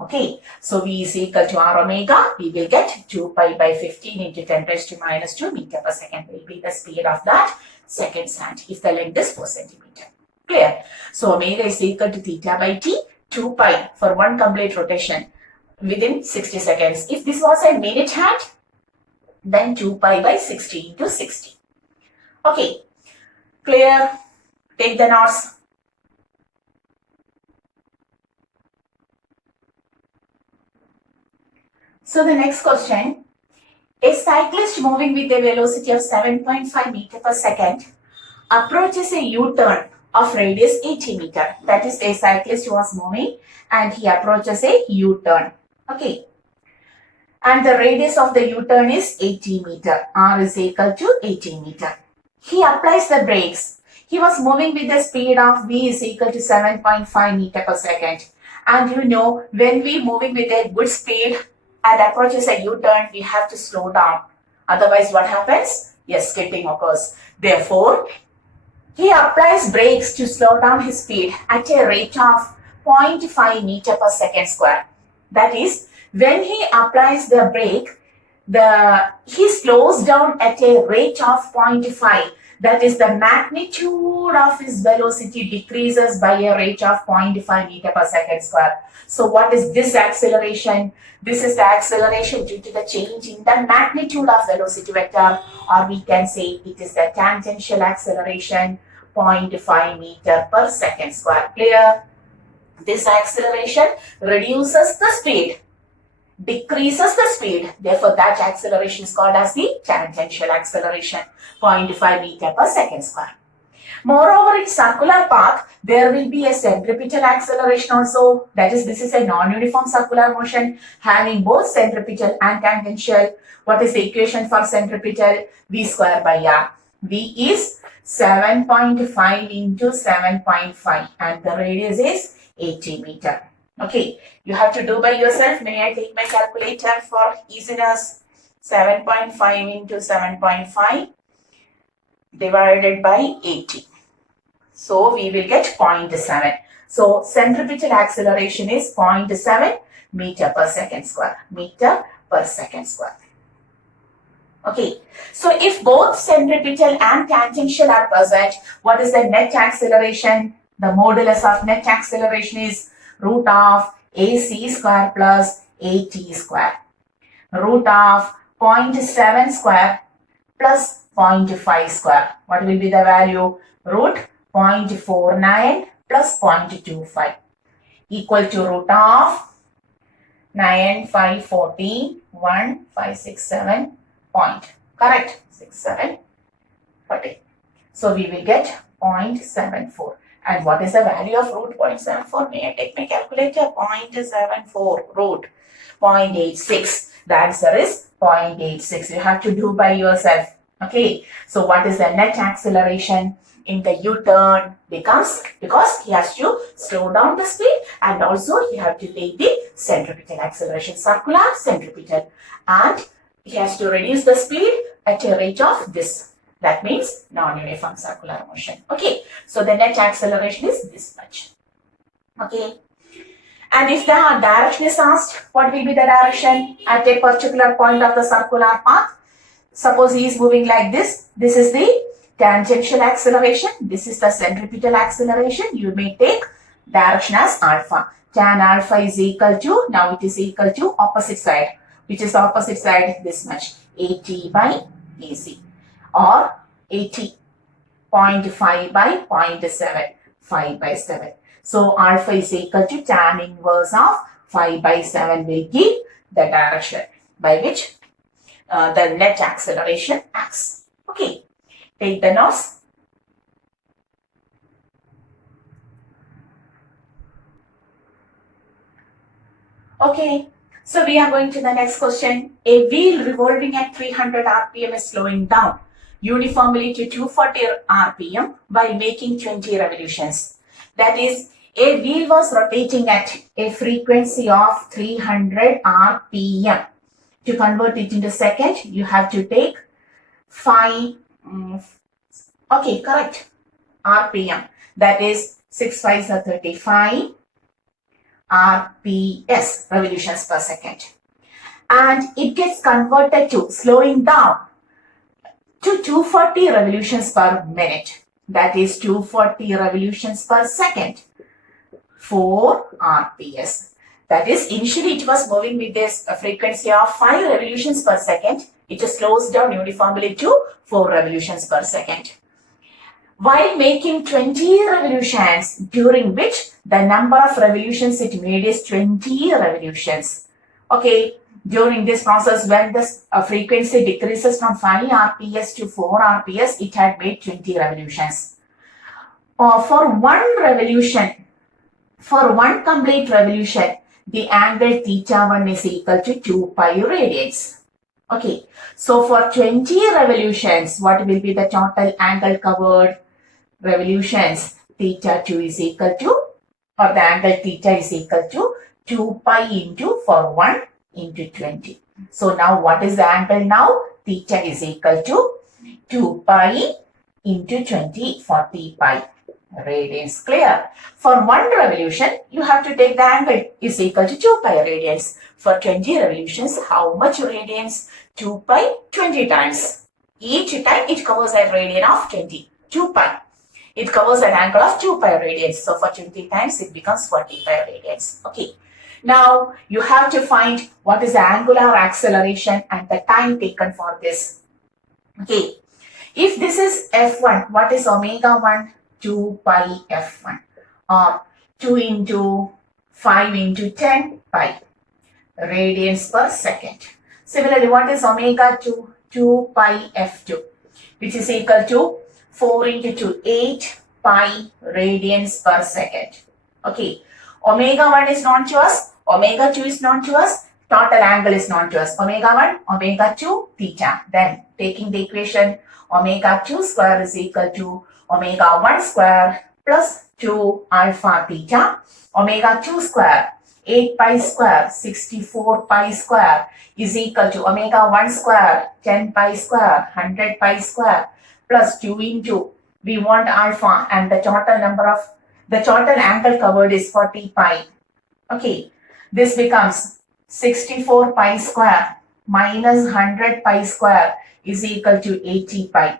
Okay, so V is equal to R omega. We will get 2 pi by 15 into 10 raised to minus 2 meter per second will be the speed of that seconds hand if the length is 4 centimeter. Clear? So omega is equal to theta by t, 2 pi for one complete rotation within 60 seconds. If this was a minute hand, then 2 pi by 60 into 60. Okay, clear? Take the notes. So the next question, a cyclist moving with a velocity of 7.5 meter per second approaches a U-turn of radius 80 meter. That is, a cyclist was moving and he approaches a U-turn. Okay. And the radius of the U-turn is 80 meter. R is equal to 80 meter. He applies the brakes. He was moving with the speed of V is equal to 7.5 meter per second. And you know, when we moving with a good speed and approaches a U-turn, we have to slow down. Otherwise, what happens? Yes, skidding occurs. Therefore, he applies brakes to slow down his speed at a rate of 0.5 meter per second square. That is, when he applies the brake, he slows down at a rate of 0.5. That is, the magnitude of his velocity decreases by a rate of 0.5 meter per second square. So what is this acceleration? This is the acceleration due to the change in the magnitude of velocity vector, or we can say it is the tangential acceleration, 0.5 meter per second square. Clear? This acceleration reduces the speed, decreases the speed. Therefore, that acceleration is called as the tangential acceleration, 0.5 meter per second square. Moreover, in circular path, there will be a centripetal acceleration also. That is, this is a non-uniform circular motion having both centripetal and tangential. What is the equation for centripetal? V square by R. V is 7.5 into 7.5 and the radius is 80 meter. Okay, you have to do by yourself. May I take my calculator for easiness? 7.5 into 7.5 divided by 80. So we will get 0.7. So centripetal acceleration is 0.7 meter per second square. Meter per second square. Okay, so if both centripetal and tangential are present, what is the net acceleration? The modulus of net acceleration is root of AC square plus AT square. Root of 0.7 square plus 0.5 square. What will be the value? Root 0.49 plus 0.25 equal to root of 9, 5, 14, 1, 5, 6, 7 point. Correct? 6, 7, 40. So we will get 0.74. And what is the value of root 0.74? May I take my calculator? 0.74 root 0.86. The answer is 0.86. You have to do by yourself. Okay. So what is the net acceleration in the U-turn? Because he has to slow down the speed and also he has to take the centripetal acceleration, circular centripetal, and he has to reduce the speed at a rate of this. That means non-uniform circular motion. Okay. So the net acceleration is this much. Okay. And if the direction is asked, what will be the direction at a particular point of the circular path? Suppose he is moving like this. This is the tangential acceleration. This is the centripetal acceleration. You may take direction as alpha. Tan alpha is equal to, now it is equal to opposite side. Which is opposite side? This much. AT by AC. Or 80.5 by 0.7. 5 by 7. So alpha is equal to tan inverse of 5 by 7 will give the direction by which the net acceleration acts. Okay. Take the notes. Okay. So we are going to the next question. A wheel revolving at 300 RPM is slowing down uniformly to 240 RPM by making 20 revolutions. That is, a wheel was rotating at a frequency of 300 RPM. To convert it into second, you have to take 5, okay, correct, RPM. That is 6 5s are 35 RPS, revolutions per second. And it gets converted to slowing down to 240 revolutions per minute. That is 240 revolutions per second. 4 RPS. That is, initially it was moving with this frequency of 5 revolutions per second. It just slows down uniformly to 4 revolutions per second. While making 20 revolutions, during which the number of revolutions it made is 20 revolutions. Okay, during this process, when the frequency decreases from 5 RPS to 4 RPS, it had made 20 revolutions. For one revolution, for one complete revolution, the angle theta 1 is equal to 2 pi radians. Okay, so for 20 revolutions, what will be the total angle covered? Revolutions theta 2 is equal to, or the angle theta is equal to 2 pi into for 1 into 20. So now what is the angle now? Theta is equal to 2 pi into 20, 40 pi radians. Clear? For one revolution, you have to take the angle is equal to 2 pi radians. For 20 revolutions, how much radians? 2 pi 20 times. Each time it covers a radian of 20. 2 pi. It covers an angle of 2 pi radians. So for 20 times, it becomes 40 pi radians. Okay. Now, you have to find what is the angular acceleration and the time taken for this. Okay. If this is F1, what is omega 1? 2 pi F1. Or 2 into 5 into 10 pi radians per second. Similarly, what is omega 2? 2 pi F2, which is equal to 4 into 2, 8 pi radians per second. Okay. Omega 1 is known to us. Omega 2 is known to us. total angle is known to us. Omega 1, omega 2, theta. Then taking the equation, omega 2 square is equal to omega 1 square plus 2 alpha theta. Omega 2 square, 8 pi square, 64 pi square is equal to omega 1 square, 10 pi square, 100 pi square plus 2 into, we want alpha and the total angle covered is 40 pi. Okay, this becomes 64 pi square minus 100 pi square is equal to 80 pi.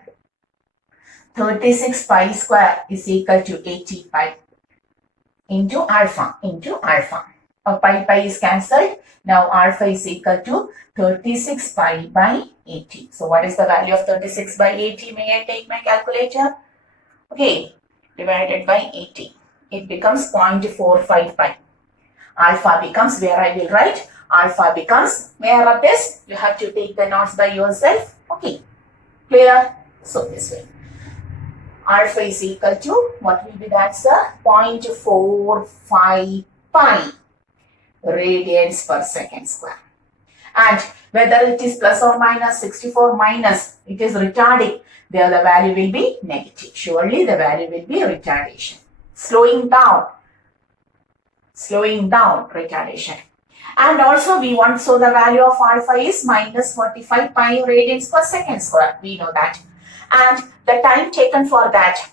36 pi square is equal to 80 pi into alpha. Pi is cancelled. Now alpha is equal to 36 pi by 80. So what is the value of 36 by 80? May I take my calculator? Okay, divided by 80. It becomes 0.45 pi. Alpha becomes, where I will write, alpha becomes, may I rub this? You have to take the notes by yourself. Okay, clear? So this way. Alpha is equal to, what will be the answer? 0.45 pi radians per second square. And whether it is plus or minus, 64 minus, it is retarding, there the value will be negative. Surely the value will be retardation. Slowing down retardation. And also we want, so the value of alpha is minus 45 pi radians per second square. We know that. And the time taken for that,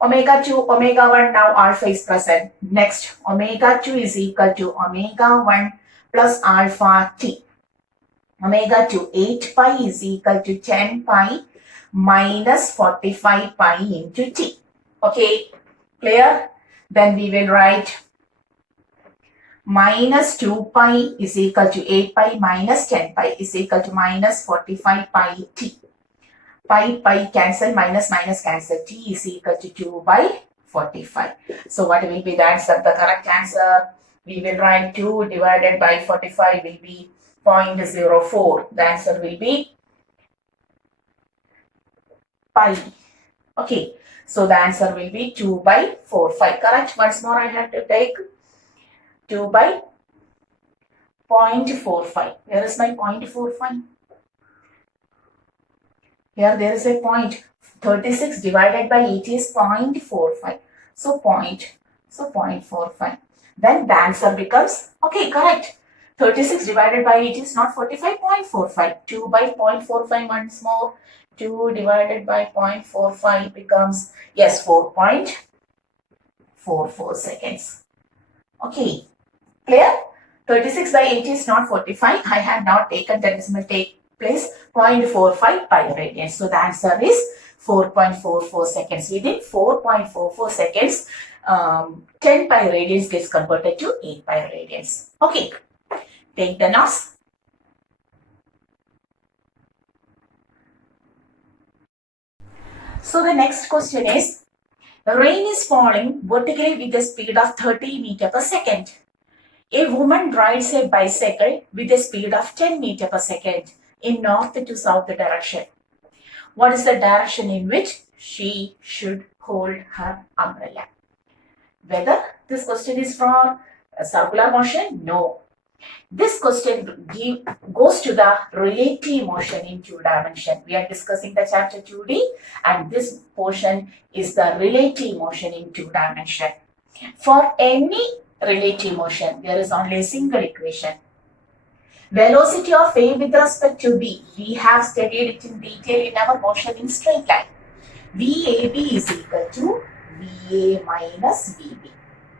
omega 2, omega 1, now alpha is present. Next, omega 2 is equal to omega 1 plus alpha t. Omega 2, 8 pi is equal to 10 pi minus 45 pi into t. Okay, clear? Then we will write minus 2 pi is equal to 8 pi minus 10 pi is equal to minus 45 pi t. Pi cancel, minus cancel, t is equal to 2 by 45. So what will be the answer? The correct answer, we will write 2 divided by 45 will be 0.04. The answer will be pi. Okay, so the answer will be 2 by 45. Correct? Once more I have to take 2 by 0.45. Where is my 0.45? Here there is a point. 36 divided by 80 is 0.45. So 0.45. Then the answer becomes, okay, correct. 36 divided by 80 is not 45.45. 2 by 0.45 once more. 2 divided by 0.45 becomes, yes, 4.44 seconds. Okay, clear? 36 by 80 is not 45. I have not taken the decimal place 0.45 pi radians. So the answer is 4.44 seconds. Within 4.44 seconds, 10 pi radians gets converted to 8 pi radians. Okay, take the notes. So the next question is, rain is falling vertically with a speed of 30 meters per second. A woman rides a bicycle with a speed of 10 meters per second in north to south direction. What is the direction in which she should hold her umbrella? Whether this question is for a circular motion? No. This question goes to the relative motion in 2 dimension. We are discussing the chapter 2D and this portion is the relative motion in 2 dimension. For any relative motion, there is only a single equation. Velocity of A with respect to B, we have studied it in detail in our motion in straight line. VAB is equal to VA minus VB.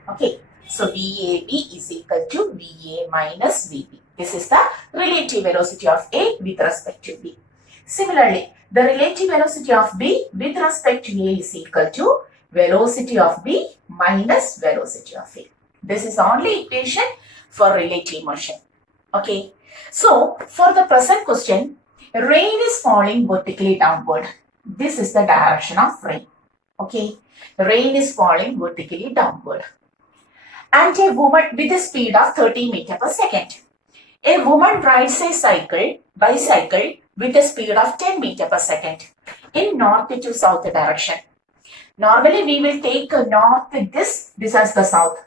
Okay, so VAB is equal to VA minus VB. This is the relative velocity of A with respect to B. Similarly, the relative velocity of B with respect to A is equal to velocity of B minus velocity of A. This is the only equation for relative motion. Okay. So, for the present question, rain is falling vertically downward. This is the direction of rain. Okay. Rain is falling vertically downward. And a woman with a speed of 30 meters per second. A woman rides a bicycle with a speed of 10 meters per second in north to south direction. Normally, we will take north this as the south.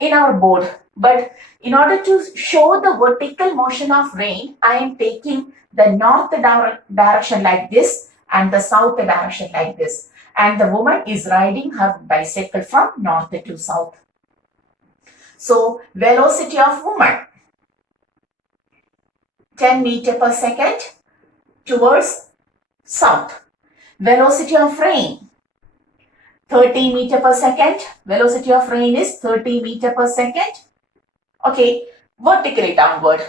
in our board. But in order to show the vertical motion of rain, I am taking the north direction like this and the south direction like this. And the woman is riding her bicycle from north to south. So velocity of woman 10 meter per second towards south. Velocity of rain 30 meter per second. Velocity of rain is 30 meter per second. Okay, vertically downward.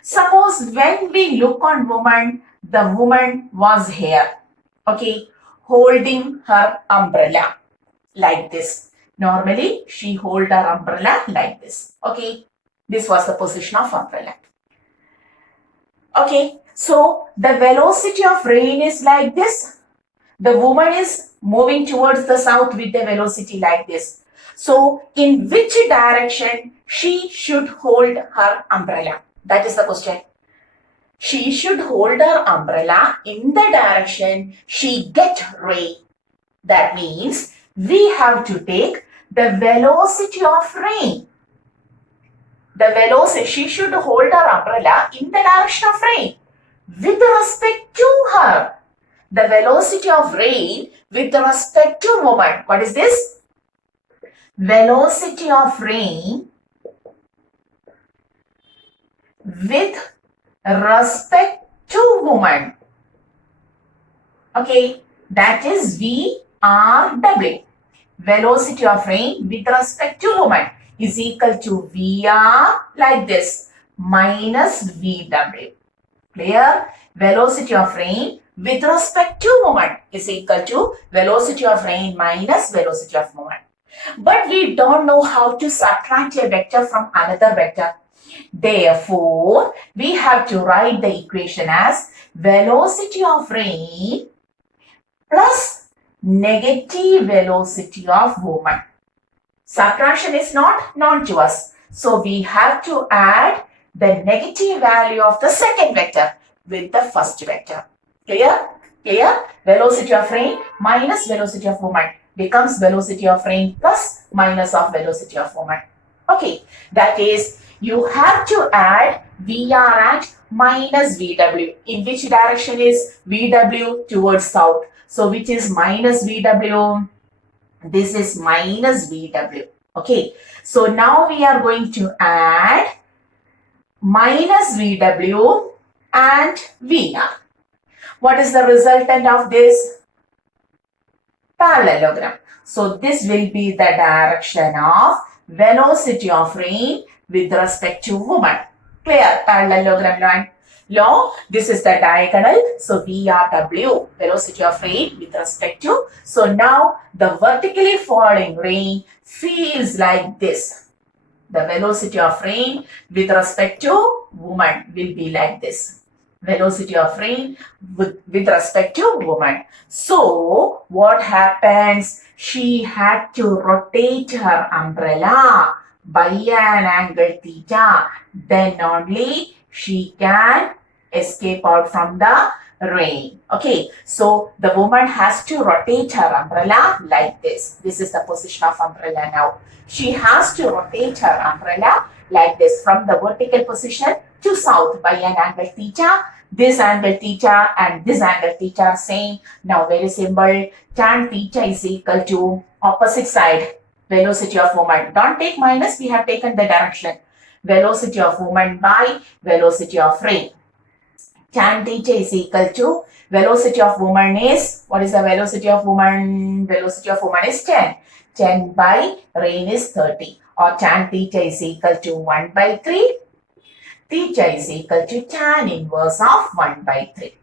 Suppose when we look on woman, the woman was here. Okay, holding her umbrella like this. Normally, she hold her umbrella like this. Okay, this was the position of umbrella. Okay, so the velocity of rain is like this. The woman is moving towards the south with the velocity like this. So, in which direction she should hold her umbrella? That is the question. She should hold her umbrella in the direction she get rain. That means we have to take the velocity of rain. The velocity, she should hold her umbrella in the direction of rain with respect to her. The velocity of rain with respect to woman. What is this? Velocity of rain with respect to woman. Okay, that is VRW. Velocity of rain with respect to woman is equal to VR like this minus VW. Clear? Velocity of rain with respect to woman is equal to velocity of rain minus velocity of woman. But we don't know how to subtract a vector from another vector. Therefore, we have to write the equation as velocity of rain plus negative velocity of woman. Subtraction is not known to us. So, we have to add the negative value of the second vector with the first vector. Clear? Clear? Velocity of rain minus velocity of woman becomes velocity of rain plus minus of velocity of woman. Okay, that is you have to add VR at minus VW. In which direction is VW? Towards south. So which is minus VW? This is minus VW. Okay, so now we are going to add minus VW and VR. What is the resultant of this? Parallelogram. So this will be the direction of velocity of rain with respect to woman. Clear? Parallelogram line. Law. This is the diagonal. So VRW, velocity of rain with respect to. So now the vertically falling rain feels like this. The velocity of rain with respect to woman will be like this. Velocity of rain with respect to woman. So, what happens? She had to rotate her umbrella by an angle theta. Then only she can escape out from the rain. Okay, so the woman has to rotate her umbrella like this. This is the position of umbrella now. She has to rotate her umbrella like this from the vertical position to south by an angle theta. This angle theta and this angle theta are same. Now very simple. Tan theta is equal to opposite side velocity of woman. Don't take minus. We have taken the direction. Velocity of woman by velocity of rain. Tan theta is equal to velocity of woman is, what is the velocity of woman? Velocity of woman is 10. 10 by rain is 30. Or tan theta is equal to 1 by 3. Theta is equal to tan inverse of 1 by 3.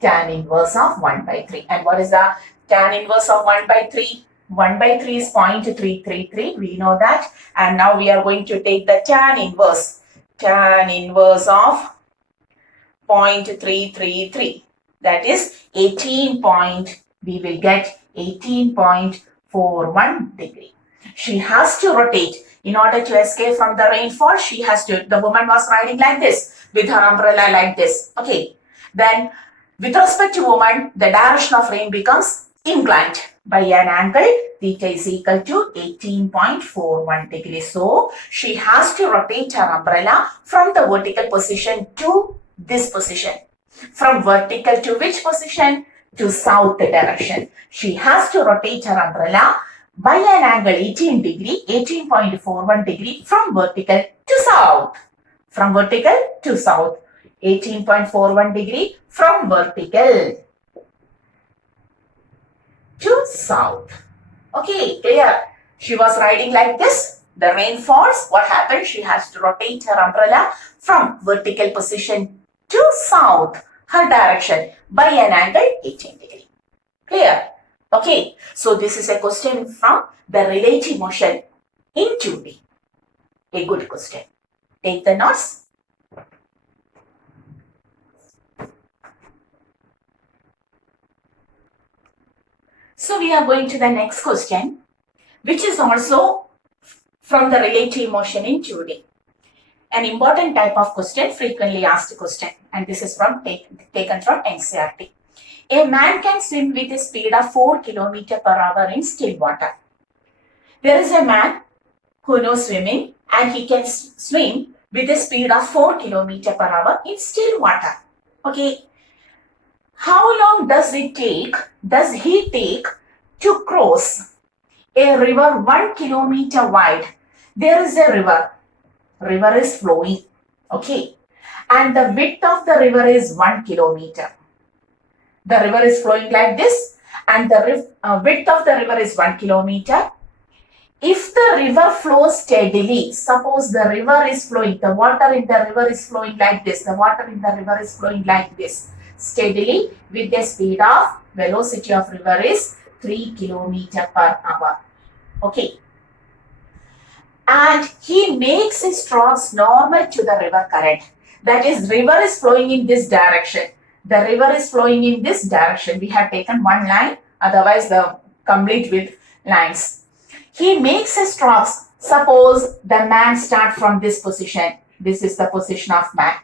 Tan inverse of 1 by 3. And what is the tan inverse of 1 by 3? 1 by 3 is 0.333. We know that. And now we are going to take the tan inverse. Tan inverse of 0.333. That is 18 point. We will get 18.41 degree. She has to rotate. In order to escape from the rainfall, she has to, the woman was riding like this with her umbrella like this. Okay. Then with respect to woman, the direction of rain becomes inclined by an angle theta is equal to 18.41 degrees. So she has to rotate her umbrella from the vertical position to this position. From vertical to which position? To south direction. She has to rotate her umbrella by an angle 18.41 degree from vertical to south. From vertical to south. 18.41 degree from vertical to south. Okay, clear. She was riding like this. The rain falls. What happens? She has to rotate her umbrella from vertical position to south, her direction, by an angle 18 degree. Clear? Okay, so this is a question from the relative motion in 2D. A good question. Take the notes. So we are going to the next question, which is also from the relative motion in 2D. An important type of question, frequently asked question, and this is from taken from NCERT. A man can swim with a speed of 4 km per hour in still water. There is a man who knows swimming and he can swim with a speed of 4 km per hour in still water. Okay. How long does he take to cross a river 1 kilometer wide? There is a river. River is flowing. Okay. And the width of the river is 1 kilometer. The river is flowing like this and the width of the river is 1 kilometer. If the river flows steadily, suppose the river is flowing, the water in the river is flowing like this, the water in the river is flowing like this, steadily with the speed of, velocity of river is 3 km per hour. Okay. And he makes his strokes normal to the river current. That is, river is flowing in this direction. The river is flowing in this direction. We have taken one line, otherwise the complete with lines. He makes his strokes. Suppose the man starts from this position. This is the position of man.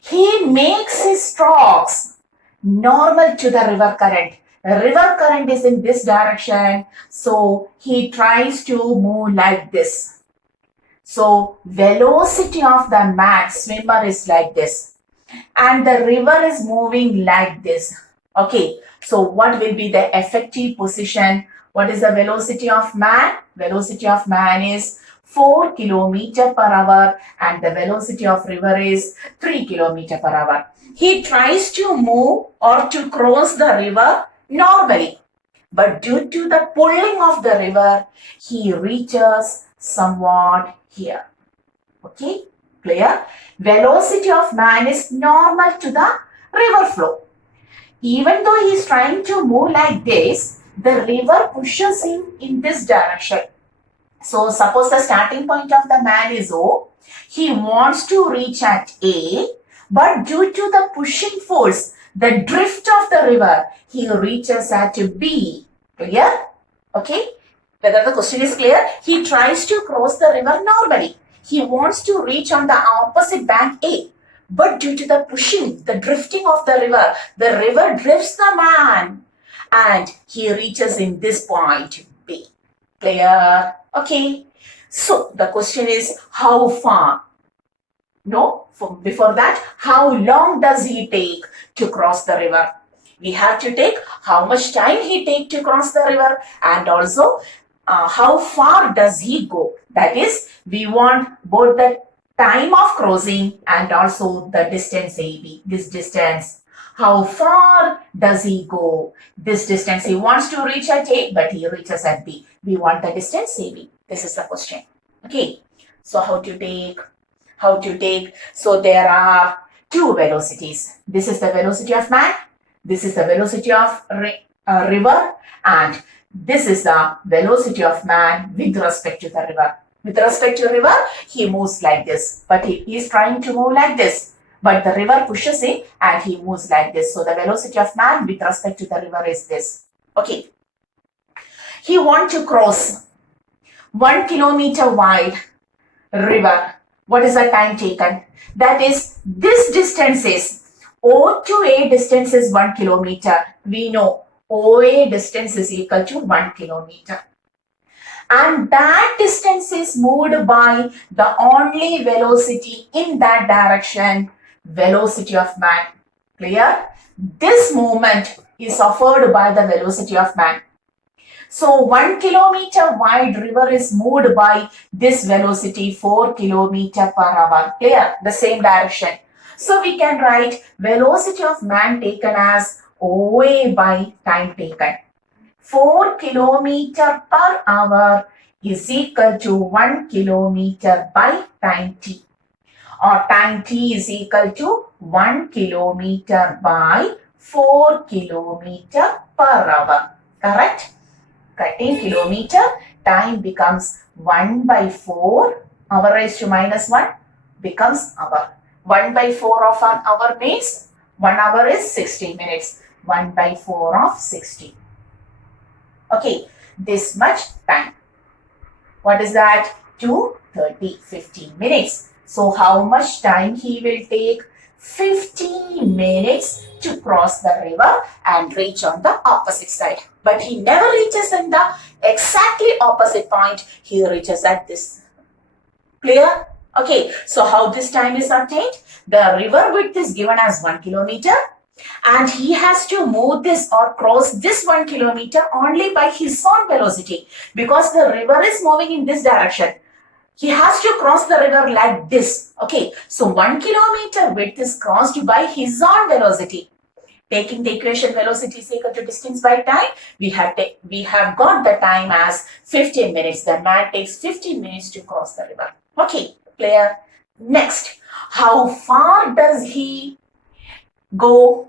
He makes his strokes normal to the river current. The river current is in this direction. So he tries to move like this. So velocity of the man, swimmer, is like this. And the river is moving like this. Okay. So what will be the effective position? What is the velocity of man? Velocity of man is 4 km per hour and the velocity of river is 3 km per hour. He tries to move or to cross the river normally. But due to the pulling of the river, he reaches somewhat here. Okay, clear? Velocity of man is normal to the river flow. Even though he is trying to move like this, the river pushes him in this direction. So suppose the starting point of the man is O. He wants to reach at A, but due to the pushing force, the drift of the river, he reaches at B. Clear? Okay. Whether the question is clear? He tries to cross the river normally. He wants to reach on the opposite bank A. But due to the pushing, the drifting of the river drifts the man. And he reaches in this point B. Clear? Okay. So the question is how far? No, before that, how long does he take to cross the river? We have to take how much time he take to cross the river and also how far does he go. That is, we want both the time of crossing and also the distance AB, this distance. How far does he go? This distance he wants to reach at A, but he reaches at B. We want the distance AB. This is the question. Okay. So how to take? So there are two velocities. This is the velocity of man. This is the velocity of river. And this is the velocity of man with respect to the river. With respect to river, he moves like this. But he is trying to move like this. But the river pushes him and he moves like this. So the velocity of man with respect to the river is this. Okay. He wants to cross 1 kilometer wide river. What is the time taken? That is, this distance is O to A distance is 1 kilometer. We know OA distance is equal to 1 kilometer. And that distance is moved by the only velocity in that direction, velocity of man. Clear? This movement is offered by the velocity of man. So 1 kilometer wide river is moved by this velocity 4 kilometer per hour. Clear? The same direction. So we can write velocity of man taken as OA by time taken. 4 kilometer per hour is equal to 1 kilometer by time t, or time t is equal to 1 kilometer by 4 kilometer per hour. Correct? Cutting kilometer, time becomes 1 by 4, hour raised to minus 1 becomes hour. 1 by 4 of an hour means 1 hour is 60 minutes. 1 by 4 of 60. Okay, this much time. What is that? 2, 30, 15 minutes. So how much time he will take? 15 minutes to cross the river and reach on the opposite side. But he never reaches in the exactly opposite point. He reaches at this. Clear? Okay, so how this time is obtained? The river width is given as 1 kilometer. And he has to move this or cross this 1 kilometer only by his own velocity, because the river is moving in this direction. He has to cross the river like this. Okay, so 1 kilometer width is crossed by his own velocity. Taking the equation velocity is equal to distance by time, we have got the time as 15 minutes. The man takes 15 minutes to cross the river. Okay, clear? Next, how far does he go?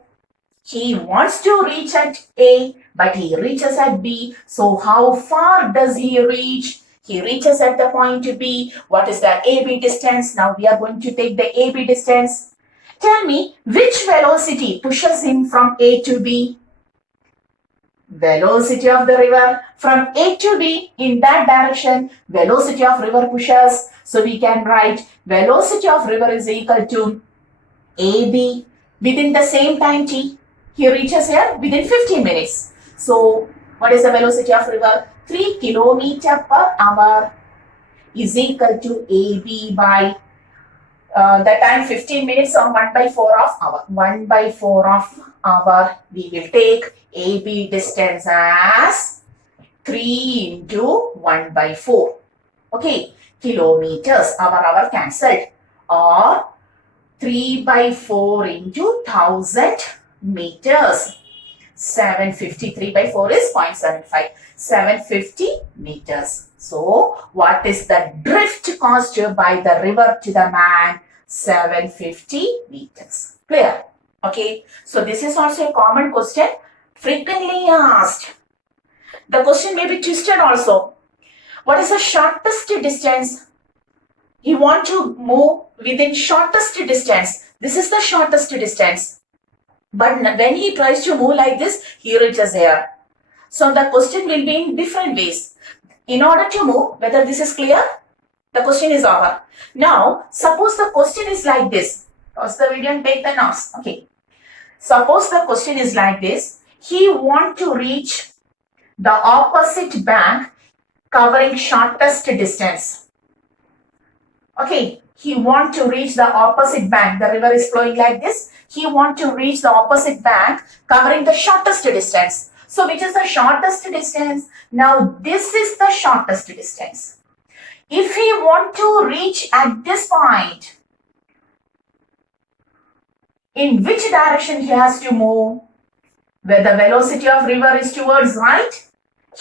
He wants to reach at A, but he reaches at B. So how far does he reach? He reaches at the point B. What is the AB distance? Now we are going to take the AB distance. Tell me, which velocity pushes him from A to B? Velocity of the river from A to B, in that direction, velocity of river pushes. So we can write velocity of river is equal to AB within the same time t. He reaches here within 15 minutes. So what is the velocity of river? 3 kilometer per hour is equal to AB by the time 15 minutes or 1 by 4 of hour. 1 by 4 of hour, we will take AB distance as 3 into 1 by 4. Okay, kilometers, hour cancelled, or 3 by 4 into 1000 meters. 753 by 4 is 0.75. 750 meters. So, what is the drift caused by the river to the man? 750 meters. Clear? Okay. So, this is also a common question, frequently asked. The question may be twisted also. What is the shortest distance? You want to move within shortest distance. This is the shortest distance. But when he tries to move like this, he reaches here. So the question will be in different ways. In order to move, whether this is clear, the question is over. Now, suppose the question is like this. Pause the video and take the notes. Okay. Suppose the question is like this. He wants to reach the opposite bank covering shortest distance. Okay. He wants to reach the opposite bank. The river is flowing like this. He wants to reach the opposite bank covering the shortest distance. So which is the shortest distance? Now this is the shortest distance. If he wants to reach at this point, in which direction he has to move? Where the velocity of river is towards right.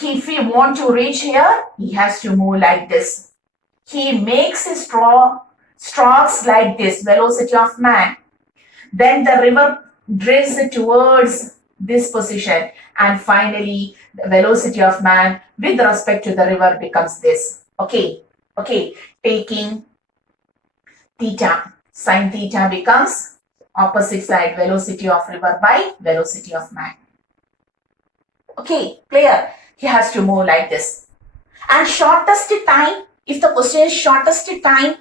If he wants to reach here, he has to move like this. He makes his strokes like this, velocity of man. Then the river drifts towards this position, and finally the velocity of man with respect to the river becomes this. Okay, taking theta, sin theta becomes opposite side, velocity of river by velocity of man. Okay, clear? He has to move like this. And shortest time, if the question is shortest time,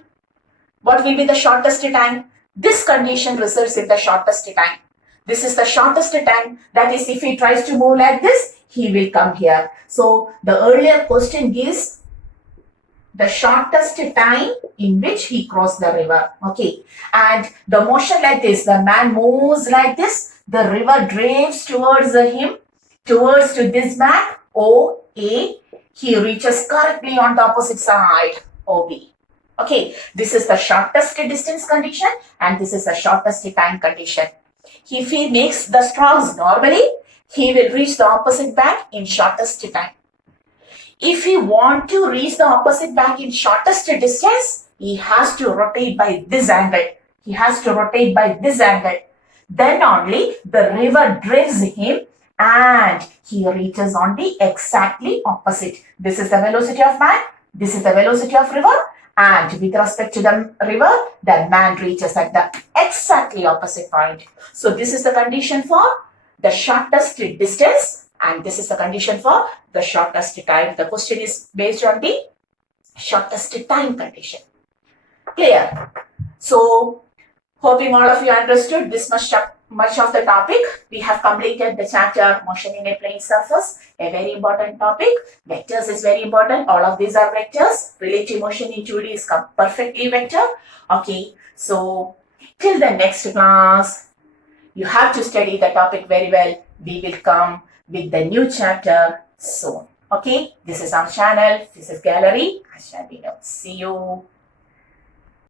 what will be the shortest time? This condition results in the shortest time. This is the shortest time. That is, if he tries to move like this, he will come here. So the earlier question gives the shortest time in which he crossed the river. Okay. And the motion like this, the man moves like this, the river drives towards him, towards to this man, OA. He reaches correctly on the opposite side, OB. Okay, this is the shortest distance condition and this is the shortest time condition. If he makes the straws normally, he will reach the opposite bank in shortest time. If he want to reach the opposite bank in shortest distance, he has to rotate by this angle. He has to rotate by this angle. Then only the river drives him and he reaches on the exactly opposite. This is the velocity of man. This is the velocity of river. And with respect to the river, the man reaches at the exactly opposite point. So this is the condition for the shortest distance and this is the condition for the shortest time. The question is based on the shortest time condition. Clear? So, hoping all of you understood this much of the topic. We have completed the chapter motion in a plane surface, a very important topic. Vectors is very important. All of these are vectors. Relative motion in 2D is perfectly vector. Okay, so till the next class, you have to study the topic very well. We will come with the new chapter soon. Okay, this is our channel. This is Gallery. See you.